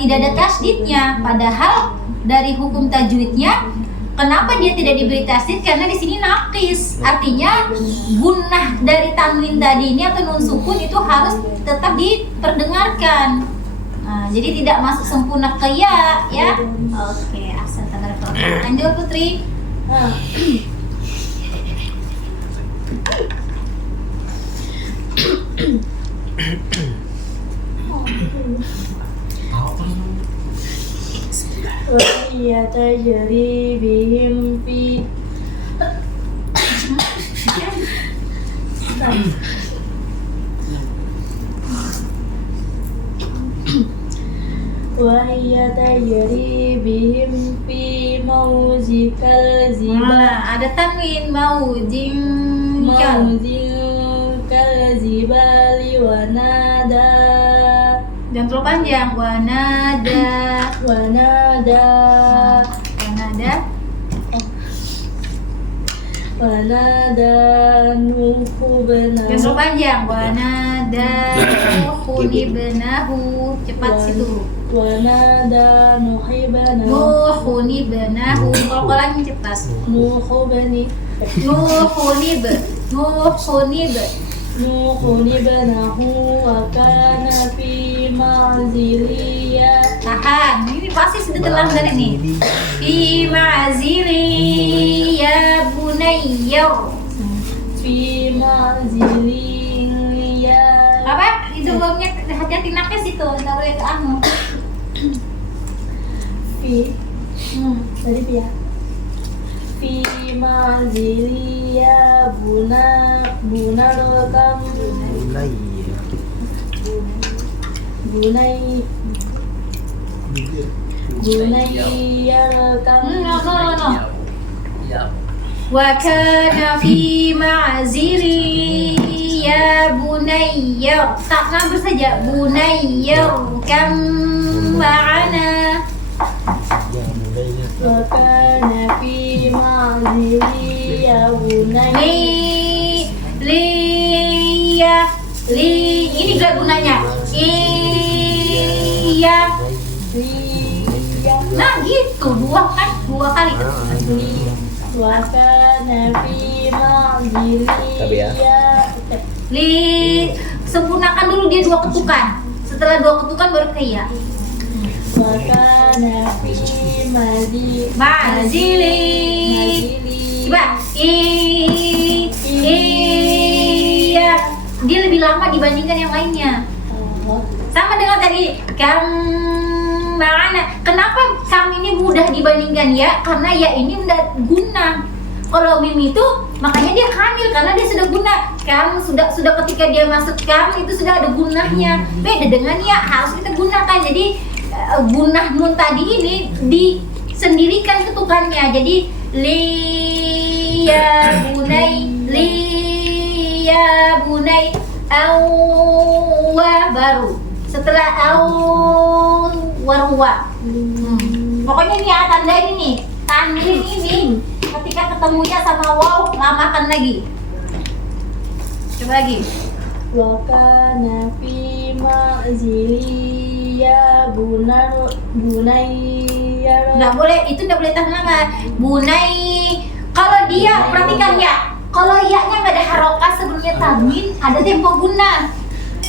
tidak ada tasdidnya, padahal dari hukum tajwidnya kenapa dia tidak diberi tasdid? Karena di sini naqis, artinya gunnah dari tanwin tadi ini atau nun sukun itu harus tetap diperdengarkan. Nah, jadi tidak masuk sempurna ke ya. Oke, ahsan tabarakallah. Lanjut Putri. وهي تجري بهم في وهي تجري بهم في موج كالجبال Ada tanwin maujin كالجبال ونادى jangan terlalu panjang. ونادى نوح ابنه Jangan terlalu panjang. Wanada Nuhun ibnahu. Cepat situ. ونادى نوح ابنه Nuhun ibnahu. Kol-kolannya cepat. نوح ابنه وكان في معزل Tahan. Ini pasti sudah terlambat ini. Fi ma'zili ya bunayya. في معزل يا Apa? Itu gongnya hati-hati nakes itu. Enggak boleh ke anu. في tadi ya في معزل يا بنا رقم بني رقم No. Wa kana fi ma'zili ya bunayya. Tak nabur saja. Bunayya kam ma'ana. وكان في معزل يا بني Ini gak gunanya. Iya. Nah gitu, dua kali. وكان في معزل Sempurnakan dulu dia dua ketukan. Setelah dua ketukan baru ke ya. وكان في Ma'zili. Coba. Iya. Dia lebih lama dibandingkan yang lainnya. Sama dengan tadi mana? Kenapa kam ini mudah dibandingkan ya? Karena ya ini udah guna. Kalau mim itu makanya dia kamil karena dia sudah guna. Kam sudah ketika dia masuk kam itu sudah ada gunahnya. Beda dengan ya harus kita gunakan. Jadi gunah nun tadi ini disendirikan ketukannya. Jadi liya bunai awwa baru. Setelah warwa. Pokoknya ini ya tanda ini, tanwin ini ketika ketemunya sama waw lamakan lagi. Coba lagi. وكان في معزل يا بني Nggak boleh, itu nggak boleh tahan lama. Bunai. Kalau dia perhatikan ya, kalau ya-nya nggak ada harokat sebelumnya tanwin, ada tempo guna.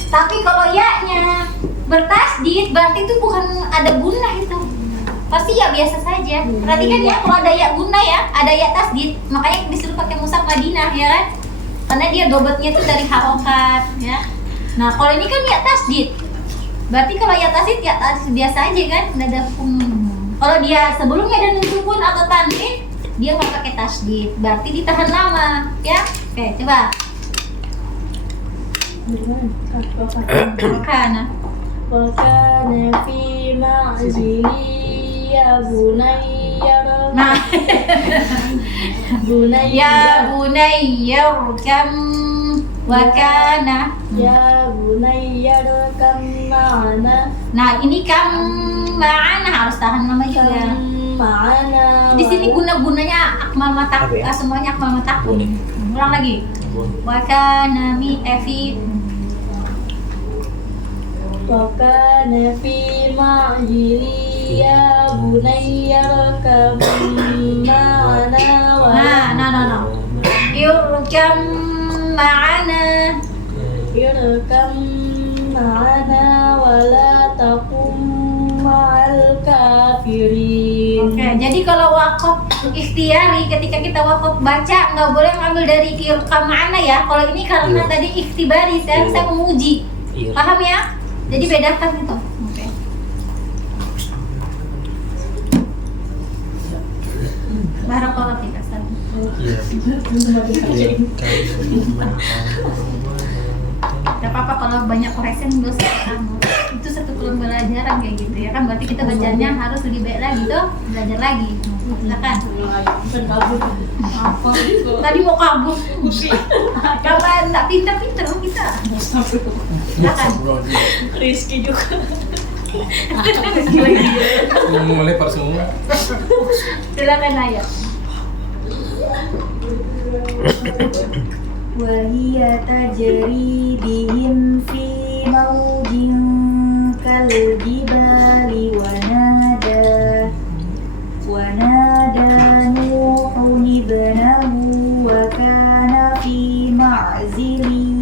Tapi kalau ya-nya bertasdid, berarti itu bukan ada guna itu. Pasti ya biasa saja. Perhatikan ya, kalau ada ya guna ya, ada ya tasdid, makanya disuruh pakai mushaf Madinah ya kan? Karena dia dobetnya itu dari harokat ya. Nah kalau ini kan ya tasdid, berarti kalau ya tasdid biasa aja kan, nggak ada Kalau dia sebelumnya ada nun sukun atau tanwin, dia nggak pakai tasdid, berarti ditahan lama ya. Oke coba. Wakana. Wakana fi ma'zili ya bunayya. Nah, Bunayya. ya bunayya rukam wakana. Ya bunayya rekam ma'ana. Nah ini kam ma'ana harus tahan lama juga. Ma'ana. Di sini guna-gunanya akmal mata, Apa ya? semuanya akmal matakun. Ulang lagi. Wakana mi efi. Wakana fi ma'zili ya bunayya rekam ma'ana. Nah. Yurkam ma'ana. Irkam ma'ana wala takum ma'al kafirin. Oke, jadi kalau wakaf ikhtiari ketika kita wakaf baca nggak boleh ngambil dari irkam ma'ana ya. Kalau ini karena tadi ikhtibari, saya menguji. Iya. Paham ya? Jadi bedakan itu. Oke. Barakallahu fik. Gak apa-apa kalau banyak koreksi dosa kamu. Itu satu pembelajaran kayak gitu ya kan, berarti kita bacanya harus lebih baik lagi tuh, belajar lagi. Silakan. Tadi mau kabur. Kapan tak pintar-pintar kita. Silakan. Rizky juga. Mau lempar semua. Silakan Naya. Wahia tajri bihim fi maujin kal jibali wanada Nuhun ibnahu wa kana fi ma'zili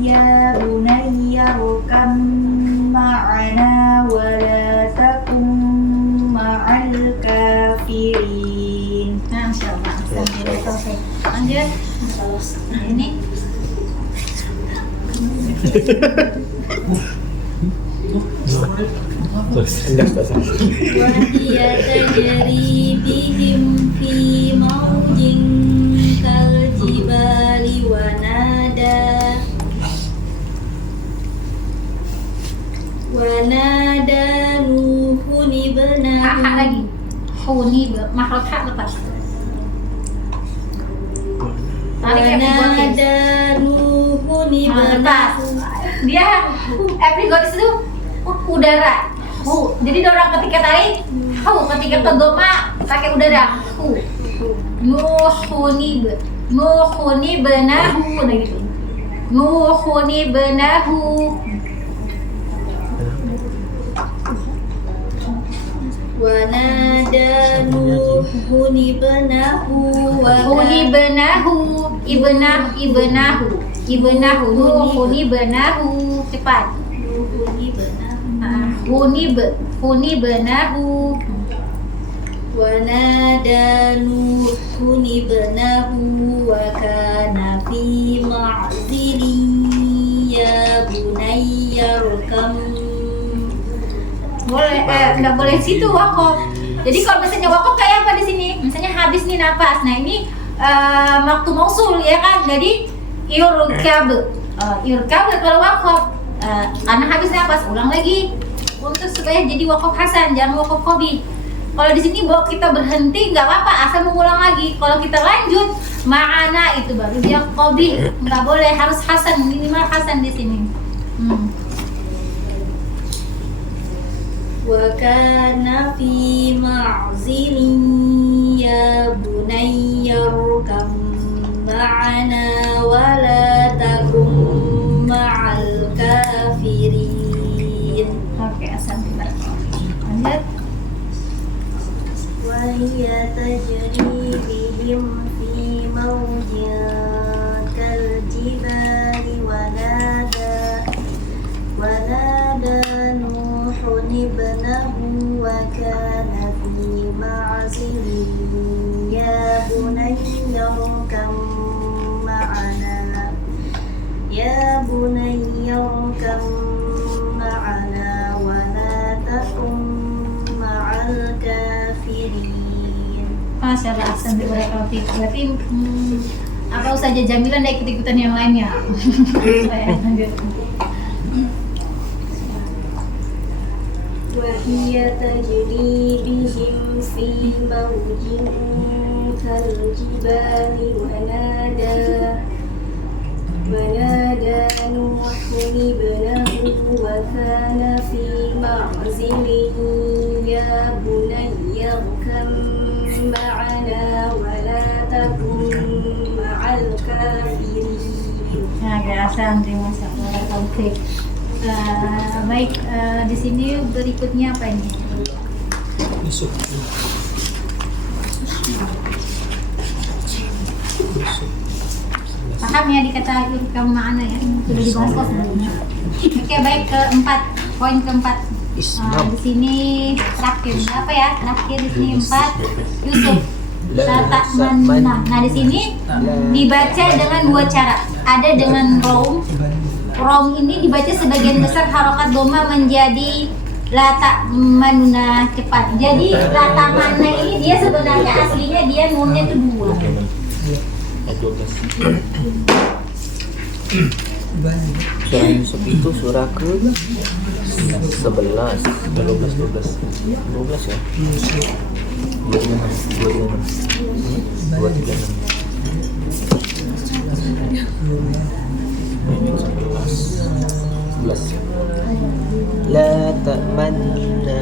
ya bunayya rukam ma'ana wa la takum ma'al kafirin. Nah, insyaallah. Selesai. Lanjut. Ini Wahia tajri bihim fi maujin kal jibali wanada Nuhun ibnahu. lagi. Huni makhraj hak lepas. Tarik epigotis. Wanada Nuhun Lepas. ibnahu. Dia epigotis itu udara. Jadi orang ketika tarik, ketika ke goma pakai udara. Nuhuni benahu, nah gitu. Nuhuni benahu. Wanada Nuhun ibnahu wa Huni benahu, ibnahu. Nuhuni benahu, cepat. Huni benahu. Wanada Nuhun ibnahu wa kana fi ma'zili ya bunayya rukam. Boleh, nggak boleh situ wakaf. Jadi kalau misalnya wakaf kayak apa di sini? Misalnya habis nih napas. Nah ini waktu mausul ya kan. Jadi yurkab kalau wakaf karena habis napas ulang lagi untuk supaya jadi wakaf hasan, jangan wakaf qobi. Kalau di sini bahwa kita berhenti nggak apa-apa, asal mengulang lagi. Kalau kita lanjut ma'ana itu baru dia qobi, nggak boleh, harus hasan, minimal hasan di sini. Wa kana fi ma'zilin ya bunayya rukam ma'ana wa la takum ma'al kafirin. Oke, asal kita lanjut. تجري بهم في موج كالجبال ونادى نوح ابنه وكان في معزل يا بني اركب معنا ولا تكن مع الكافرين. Masya Allah, ahsan barakallahu fiik. Berarti apa Ustazah Jamila nggak ikut-ikutan yang lainnya? وهي تجري بهم في موج كالجبال ونادى نوح ابنه وكان في معزل يا بني اركب معنا ولا تكن مع الكافرين. Ahsan, terima kasih. Barakallahu fiik. Baik, di sini berikutnya apa ini? Yusuf. Paham ya dikata kamu mana ya? Sudah dibahas kok sebelumnya. Oke, baik, poin keempat. Di sini terakhir apa ya? Terakhir di sini 4 Yusuf. Nah, di sini dibaca dengan 2 cara. Ada dengan rom ini dibaca sebagian besar harokat doma menjadi lata manuna cepat. Jadi lata mana ini dia sebenarnya aslinya dia nunnya itu 2. Surah Yusuf itu surah ke 11, 12 ya. 2 La ta'manna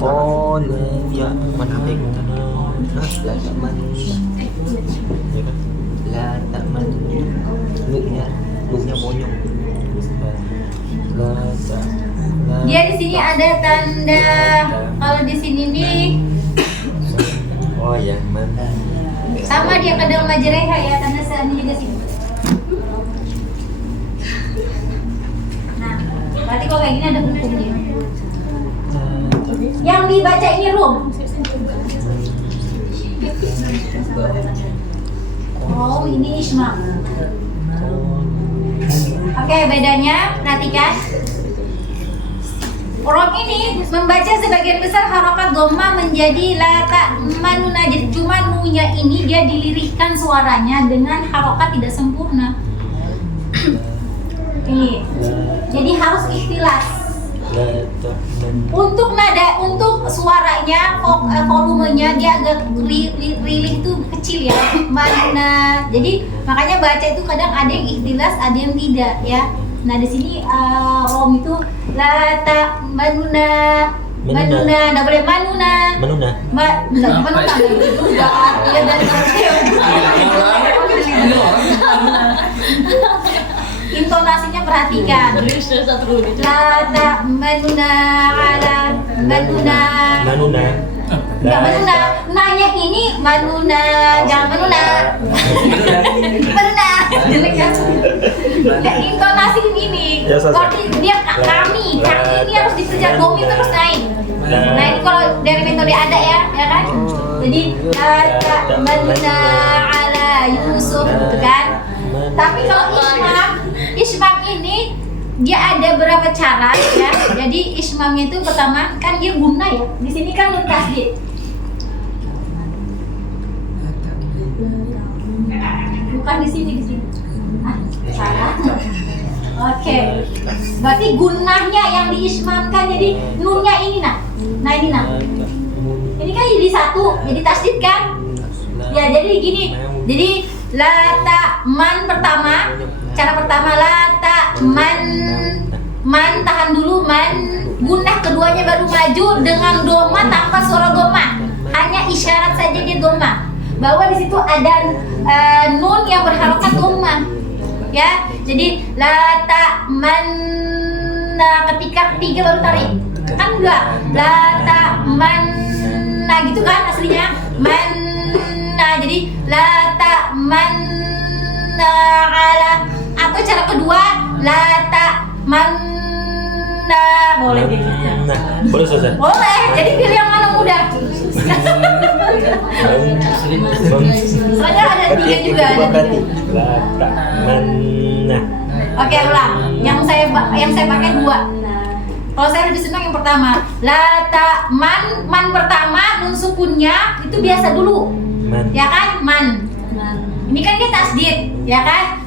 qala ya mana baik la ta'manna la ta'manna nunya monyong la ta'manna. Dia di sini ada tanda kalau di sini nih Oh ya mana sama dia kadang majreha ya tanda saat juga sini. Nah, berarti kalau kayak gini ada hukumnya. Yang dibaca ini rum. Oh, ini isma. Oke, bedanya perhatikan. Rom ini membaca sebagian besar harokat goma menjadi lata manuna. Jadi cuma nunya ini dia dilirihkan suaranya dengan harokat tidak sempurna. Ini. Jadi harus ikhtilas. Untuk nada, untuk suaranya, volumenya dia agak rilih itu kecil ya. Mana? Jadi makanya baca itu kadang ada yang ikhtilas, ada yang tidak ya. Nah di sini rom itu lata manuna, nggak boleh manuna, manuna juga ya dan intonasinya perhatikan. Lata manuna ala manuna. Nggak manuna, nanya ini manuna, jangan manuna. Manuna, jelek ya. Intonasi ini, berarti dia kami ini harus dikerja domi terus naik. Nah ini kalau dari metode ada ya kan? Jadi lata manuna ala Yusuf, gitu kan? Tapi kalau ismam ini dia ada berapa cara ya. Jadi ismamnya itu pertama kan dia guna ya. Di sini kan nun tasdid. Bukan di sini. Salah. Oke. Berarti gunahnya yang diismamkan jadi nunnya ini nah. Nah ini nah. Ini kan jadi 1, jadi tasdid kan? Ya jadi gini. Jadi lata man pertama, cara pertama lata man tahan dulu man, gunah keduanya baru maju dengan doma tanpa suara doma, hanya isyarat saja dia doma, bahwa di situ ada nun yang berharokat doma, ya. Jadi lata man ketika ketiga baru tarik. Kan enggak. La ta'manna gitu kan aslinya. Manna. Jadi la ta'manna ala. Atau cara kedua la ta'manna. Boleh gitu. Nah, boleh Ustazah? Boleh. Jadi pilih yang mana mudah. Soalnya ada tiga juga. Berarti lata mana. Oke, ulang. Yang saya pakai dua. Kalau saya lebih senang yang pertama. Lata man pertama nun sukunnya itu biasa dulu. Man. Ya kan? Man. Ini kan dia tasdid, ya kan?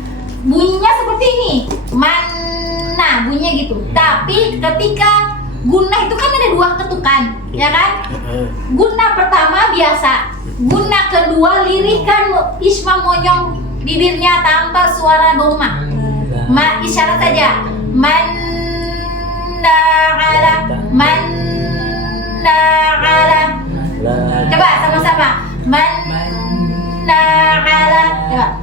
Bunyinya seperti ini. Mana bunyinya gitu. Tapi ketika guna itu kan ada dua ketukan, ya kan? Guna pertama biasa. Guna kedua lirihkan isma monyong bibirnya tanpa suara doma. Ma isyarat saja. Manna ala. Manna ala. Coba sama-sama. Manna ala. Coba.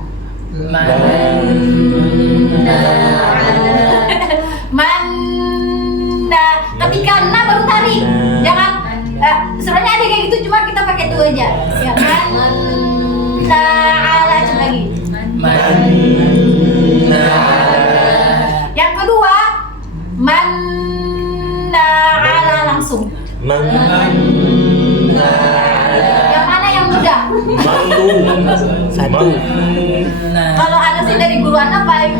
Manna. Ketika na baru tarik. Jangan sebenarnya ada kayak gitu, cuma kita pakai itu aja. Ya, manna ala. Coba lagi. Yang kedua, manna ala langsung. Yang mana yang mudah? Satu. Kalau ada sih dari guru anak paling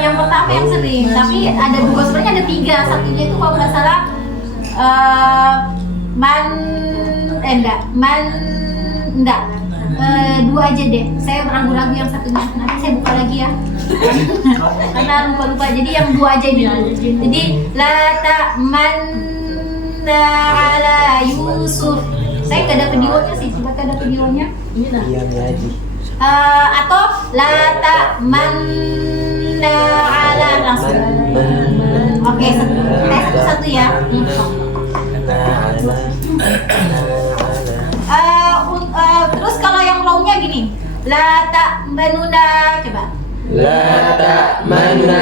yang pertama yang sering, tapi ada dua, sebenarnya ada tiga. Satunya itu kalau nggak salah dua aja deh. Saya ragu-ragu yang satunya. Nanti saya buka lagi ya. Karena lupa-lupa. Jadi yang dua aja dulu. Jadi la ta'manna ala Yusuf. Saya nggak ada videonya sih. Coba ada videonya. Iya lagi. Atau la ta'manna ala langsung. Oke, satu ya. Terus kalau yang longnya gini, la ta'manuna, coba. La ta'manuna.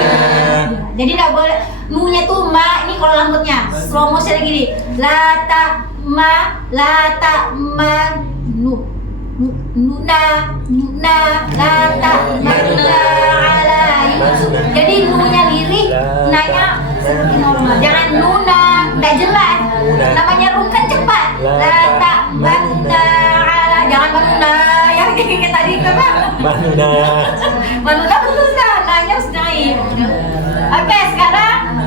Jadi nggak boleh nunya tuh ma, ini kalau lambutnya slow motion gini. La ta'ma nuna la ta'manuna ala Yusuf. Jadi nunya lirih, nanya seperti normal. Jangan nuna, nggak jelas. Namanya rum kan cepat. La ta'manuna ala, jangan manuna yang kayak tadi apa? Manuna. Manuna betul kan? Nanya harus naik. Oke, sekarang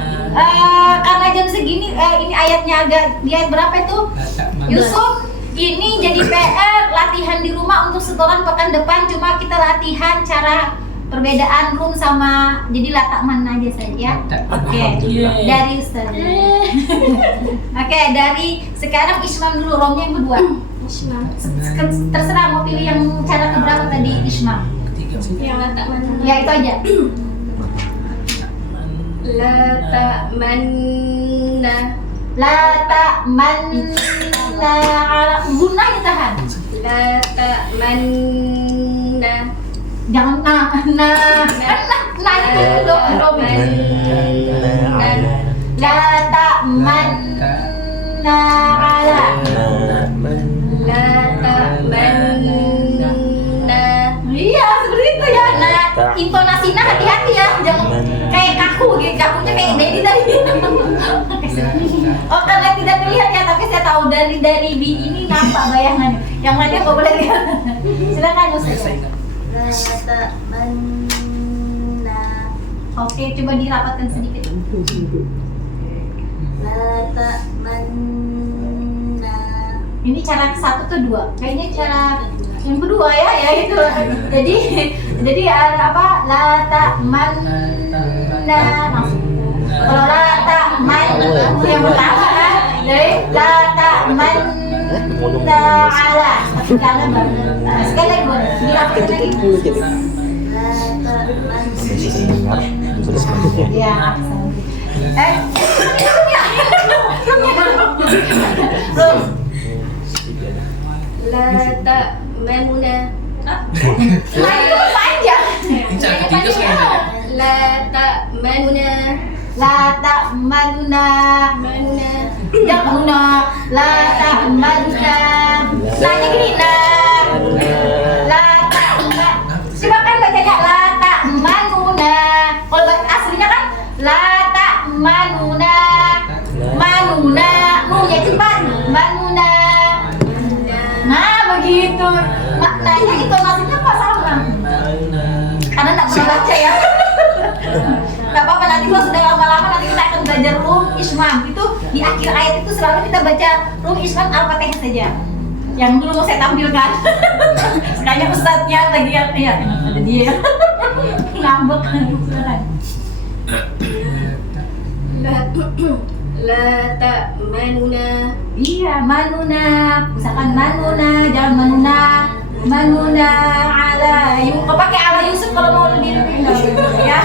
karena jam segini ini ayatnya agak di ayat berapa itu? Yusuf, ini jadi PR latihan di rumah untuk setoran pekan depan. Cuma kita latihan cara perbedaan rum sama, jadi latak mana aja saja. Oke, dari Ustaz. Oke, dari sekarang Ismam dulu, romnya yang kedua. Ismam. Terserah mau pilih yang cara keberapa tadi Ismam. Yang la ta'manna. Ya itu aja. La ta'manna. La ta'manna ala, guna ditahan. La ta'manna. Jangan nah itu do. La ta'manna ala. La ta'manna. Iya seperti itu ya. Nah intonasinya hati-hati ya, jangan kayak kaku gitu. Kakunya kayak Dedi tadi. Oh karena tidak terlihat ya, tapi saya tahu dari ini nampak bayangan. Yang lainnya nggak boleh lihat. Silakan Ustaz. Oke, coba dirapatkan sedikit. Ini cara satu atau dua? Kayaknya cara yang kedua ya itu. Jadi apa? La ta'manna langsung. Kalau la ta'manna yang pertama kan, jadi la ta'manna ala. Sekali baru. Sekali lagi boleh. Dirapatkan lagi. Ya. La ta'manuna. Itu panjang. Ini cara ketiga saya. La ta'manuna. La ta'manuna. Jamuna. La ta'manuna. Nanya gini, la ta'man. Coba kan bacanya la ta'manuna. Kalau aslinya kan la ta'manuna. Manuna. Nunya cepat. Manuna. Nah, begitu. Maknanya intonasinya apa sama? Karena nggak pernah baca ya. Gak apa-apa, nanti kalau sudah lama-lama nanti kita akan belajar rum ismam. Itu di akhir ayat itu selalu kita baca rum ismam al-fatihah saja. Yang dulu mau saya tampilkan. Sekarang ustadznya lagi yang ya, ada dia. Ngambek. La ta'manuna. Iya, manuna. Misalkan manuna, jangan manuna. Manuna ala Yusuf. Kau pakai ala Yusuf kalau mau lebih ya.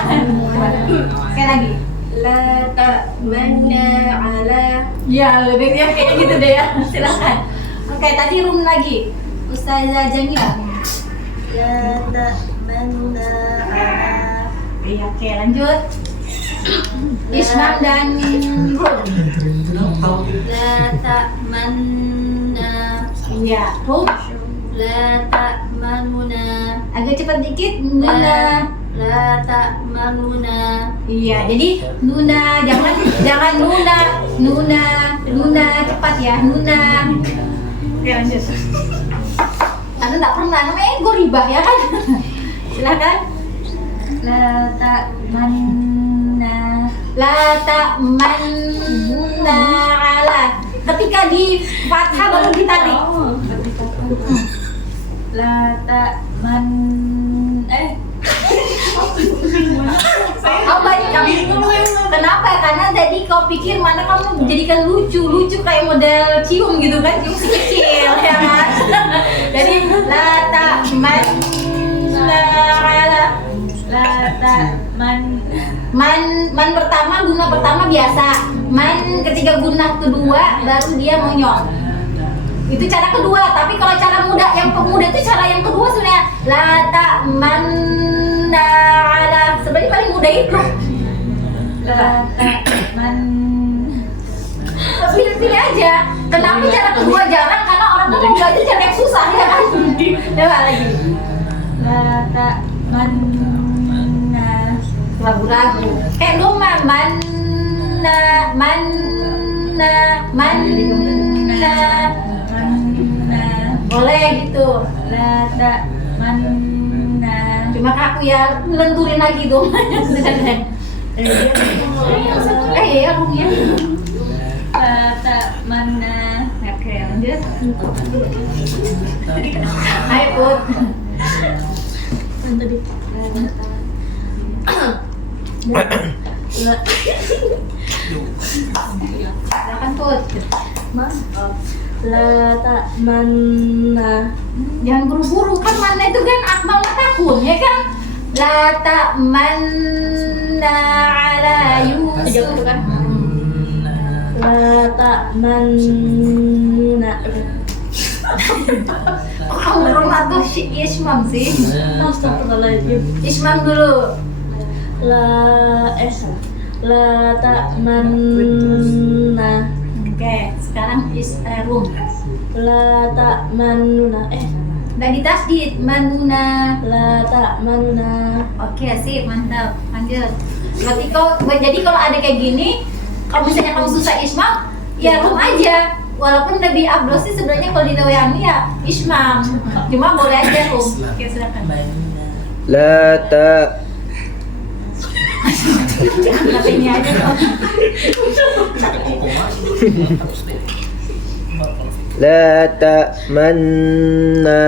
Sekali lagi. La ta'manna ala. Ya, lebih ya kayak gitu deh ya. Silakan. Oke, tadi rum lagi. Ustazah Jamila. La ta'manna ala. Iya, oke, lanjut. Ismam dan rum. La ta'manna. Iya, rum. La ta'manuna. Agak cepat dikit. Nuna. La ta'manuna. Iya, jadi nuna, jangan nuna cepat ya, nuna. Oke, lanjut. Karena nggak pernah namanya ego ribah ya kan. Silakan. La ta'manna ala. Ketika di fathah baru ditarik. La ta'man Oh baik, kenapa? Karena tadi kau pikir mana kamu jadikan lucu kayak model cium gitu kan, cium si kecil ya kan. Jadi la ta'man la ta'man man pertama, guna pertama biasa. Man ketika guna kedua baru dia monyong. Itu cara kedua, tapi kalau cara muda yang pemuda itu cara yang kedua sebenarnya la ta'manna ala. Sebenarnya paling mudah itu la ta'man. Pilih aja. Kenapa cara kedua jarang? Karena orang tuh mau belajar cara yang susah ya kan. Coba lagi. La ta'manna. Ragu-ragu. Kayak doma manna. Boleh gitu. La ta'manna. Cuma aku ya lenturin lagi dong. Ya rumnya. La ta'manna. Oke, lanjut. Hai Put. Tadi. Silakan Put. Mas. La ta'manna. Jangan buru-buru, kan mana itu kan akmal takun ya kan. La ta'manna ala Yusuf kan. La ta'manna. Kamu rumah tuh Ismam sih. Astagfirullahaladzim. Ismam dulu. La ta'manna. Oke, sekarang rum. La ta'manuna. Udah ditasdid, manuna. La ta'manuna. Oke, sip, mantap. Lanjut. Jadi kalau ada kayak gini, kalau misalnya kamu susah ismam, ya rum aja. Walaupun lebih afdol sih sebenarnya kalau di Nawayani ya ismam. Cuma boleh aja rum. Oke, silakan. La ta. Katanya aja dong. La ta'manna.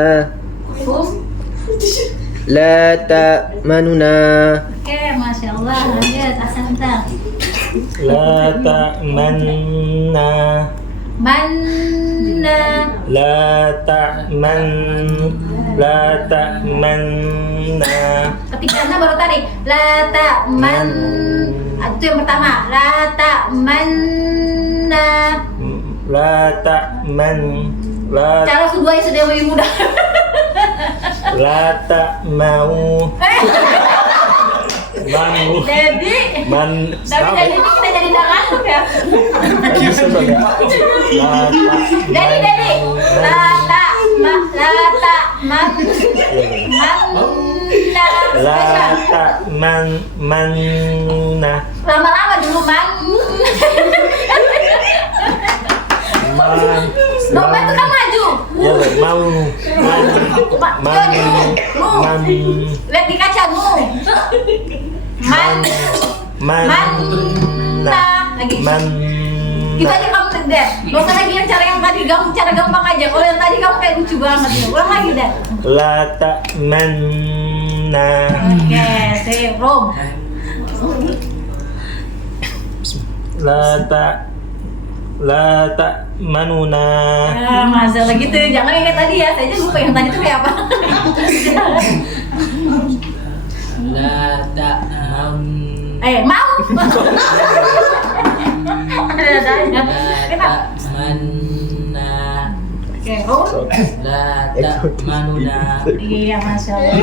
La ta'manuna. Oke, Masya Allah. Lanjut, Asanta. La ta'manna. Manna. La ta'manna. Ketika anda baru tarik. La ta'man. Itu yang pertama. La ta'manna. La ta'man. Cara kedua yang sudah lebih mudah. La ta'mau. Dedi. Tapi Dedi ini kita jadi nggak ngantuk ya. Dedi. Lata, Mana? lama-lama dulu man. Nomor itu kan maju. Ya, Lihat di kaca mu. Lagi. Kita aja kamu deh. Gak usah lagi yang cara gampang aja. Kalau yang tadi kamu kayak lucu banget ya. Ulang lagi deh. La ta'manna. Oke, sip, Rom. La ta'manuna. Ya, masalah gitu. Jangan yang kayak tadi ya. Saya aja lupa yang tadi itu kayak apa. Mau. Oke, Rom. Iya, Masya Allah.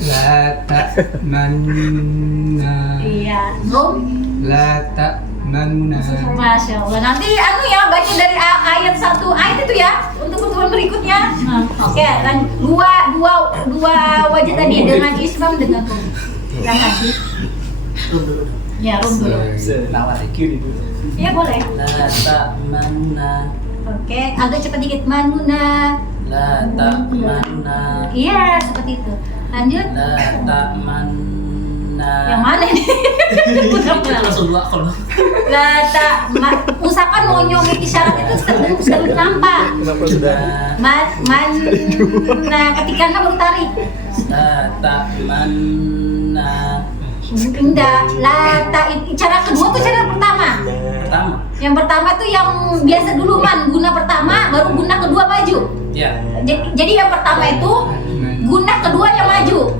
La ta'manuna. Iya, Rom. La ta'manuna. Masya Allah. Nanti ya baca dari ayat 1 ayat itu ya untuk pertemuan berikutnya. Oke, dan dua wajah tadi dengan Islam dengan Rum. Silakan. Ya, Rum dulu. Iya boleh. La ta'manna. Oke, agak cepat dikit. Manuna. La ta'manna. Iya, seperti itu. Lanjut. La ta'manna. Yang mana ini? Langsung dua kalau. Usahakan mau nyomit isyarat itu sebelum nampak. Kenapa sudah? Mana ketika anda baru tarik. La ta'manna. Enggak, cara kedua tuh cara pertama. Pertama. Yang pertama tuh yang biasa dulu guna pertama, baru guna kedua maju. Ya. Jadi yang pertama itu guna kedua yang maju.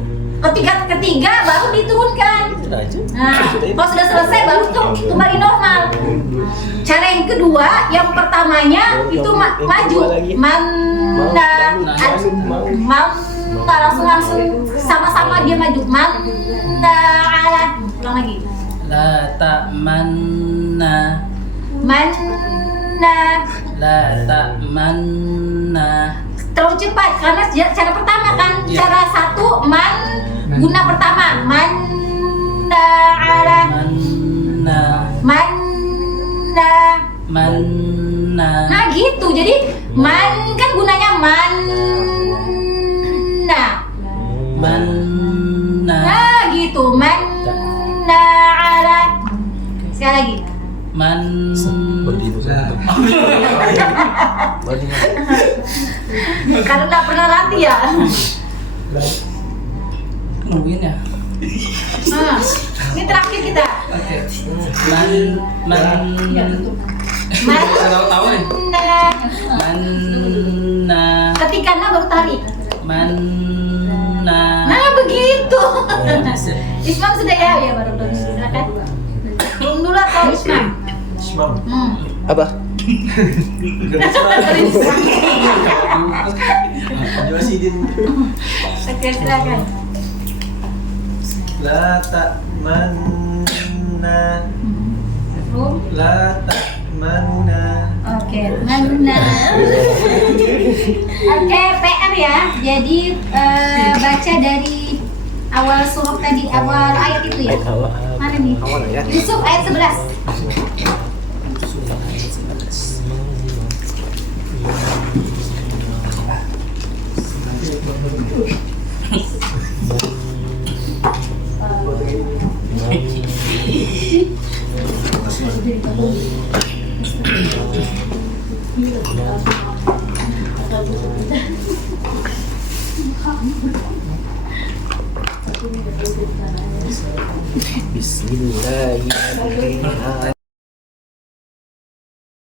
Ketiga baru diturunkan. Nah, kalau sudah selesai baru tuh kembali normal. Cara yang kedua, yang pertamanya itu maju. Langsung sama-sama dia maju. Ulang lagi. La ta'manna. La ta'manna. Terlalu cepat karena cara pertama kan, cara satu guna pertama Manna. Nah gitu, jadi kan gunanya Manna. Nah gitu, sekali lagi. Karena nggak pernah latih ya. Nungguin ya. Ini terakhir kita. Oke. Tahu nih. Manna. Ketika baru tarik. Manna. Nah begitu. Ismam sudah ya baru silakan. Belum dulu atau Ismam? Ismam. Apa? Josidin. Oke, silakan. La ta'manna. La ta'manuna. Oke, mana? Oke, PR ya. Jadi baca dari awal surah tadi, awal ayat itu ya. Mana nih? Yusuf ayat 11. Bismillahirrahmanirrahim.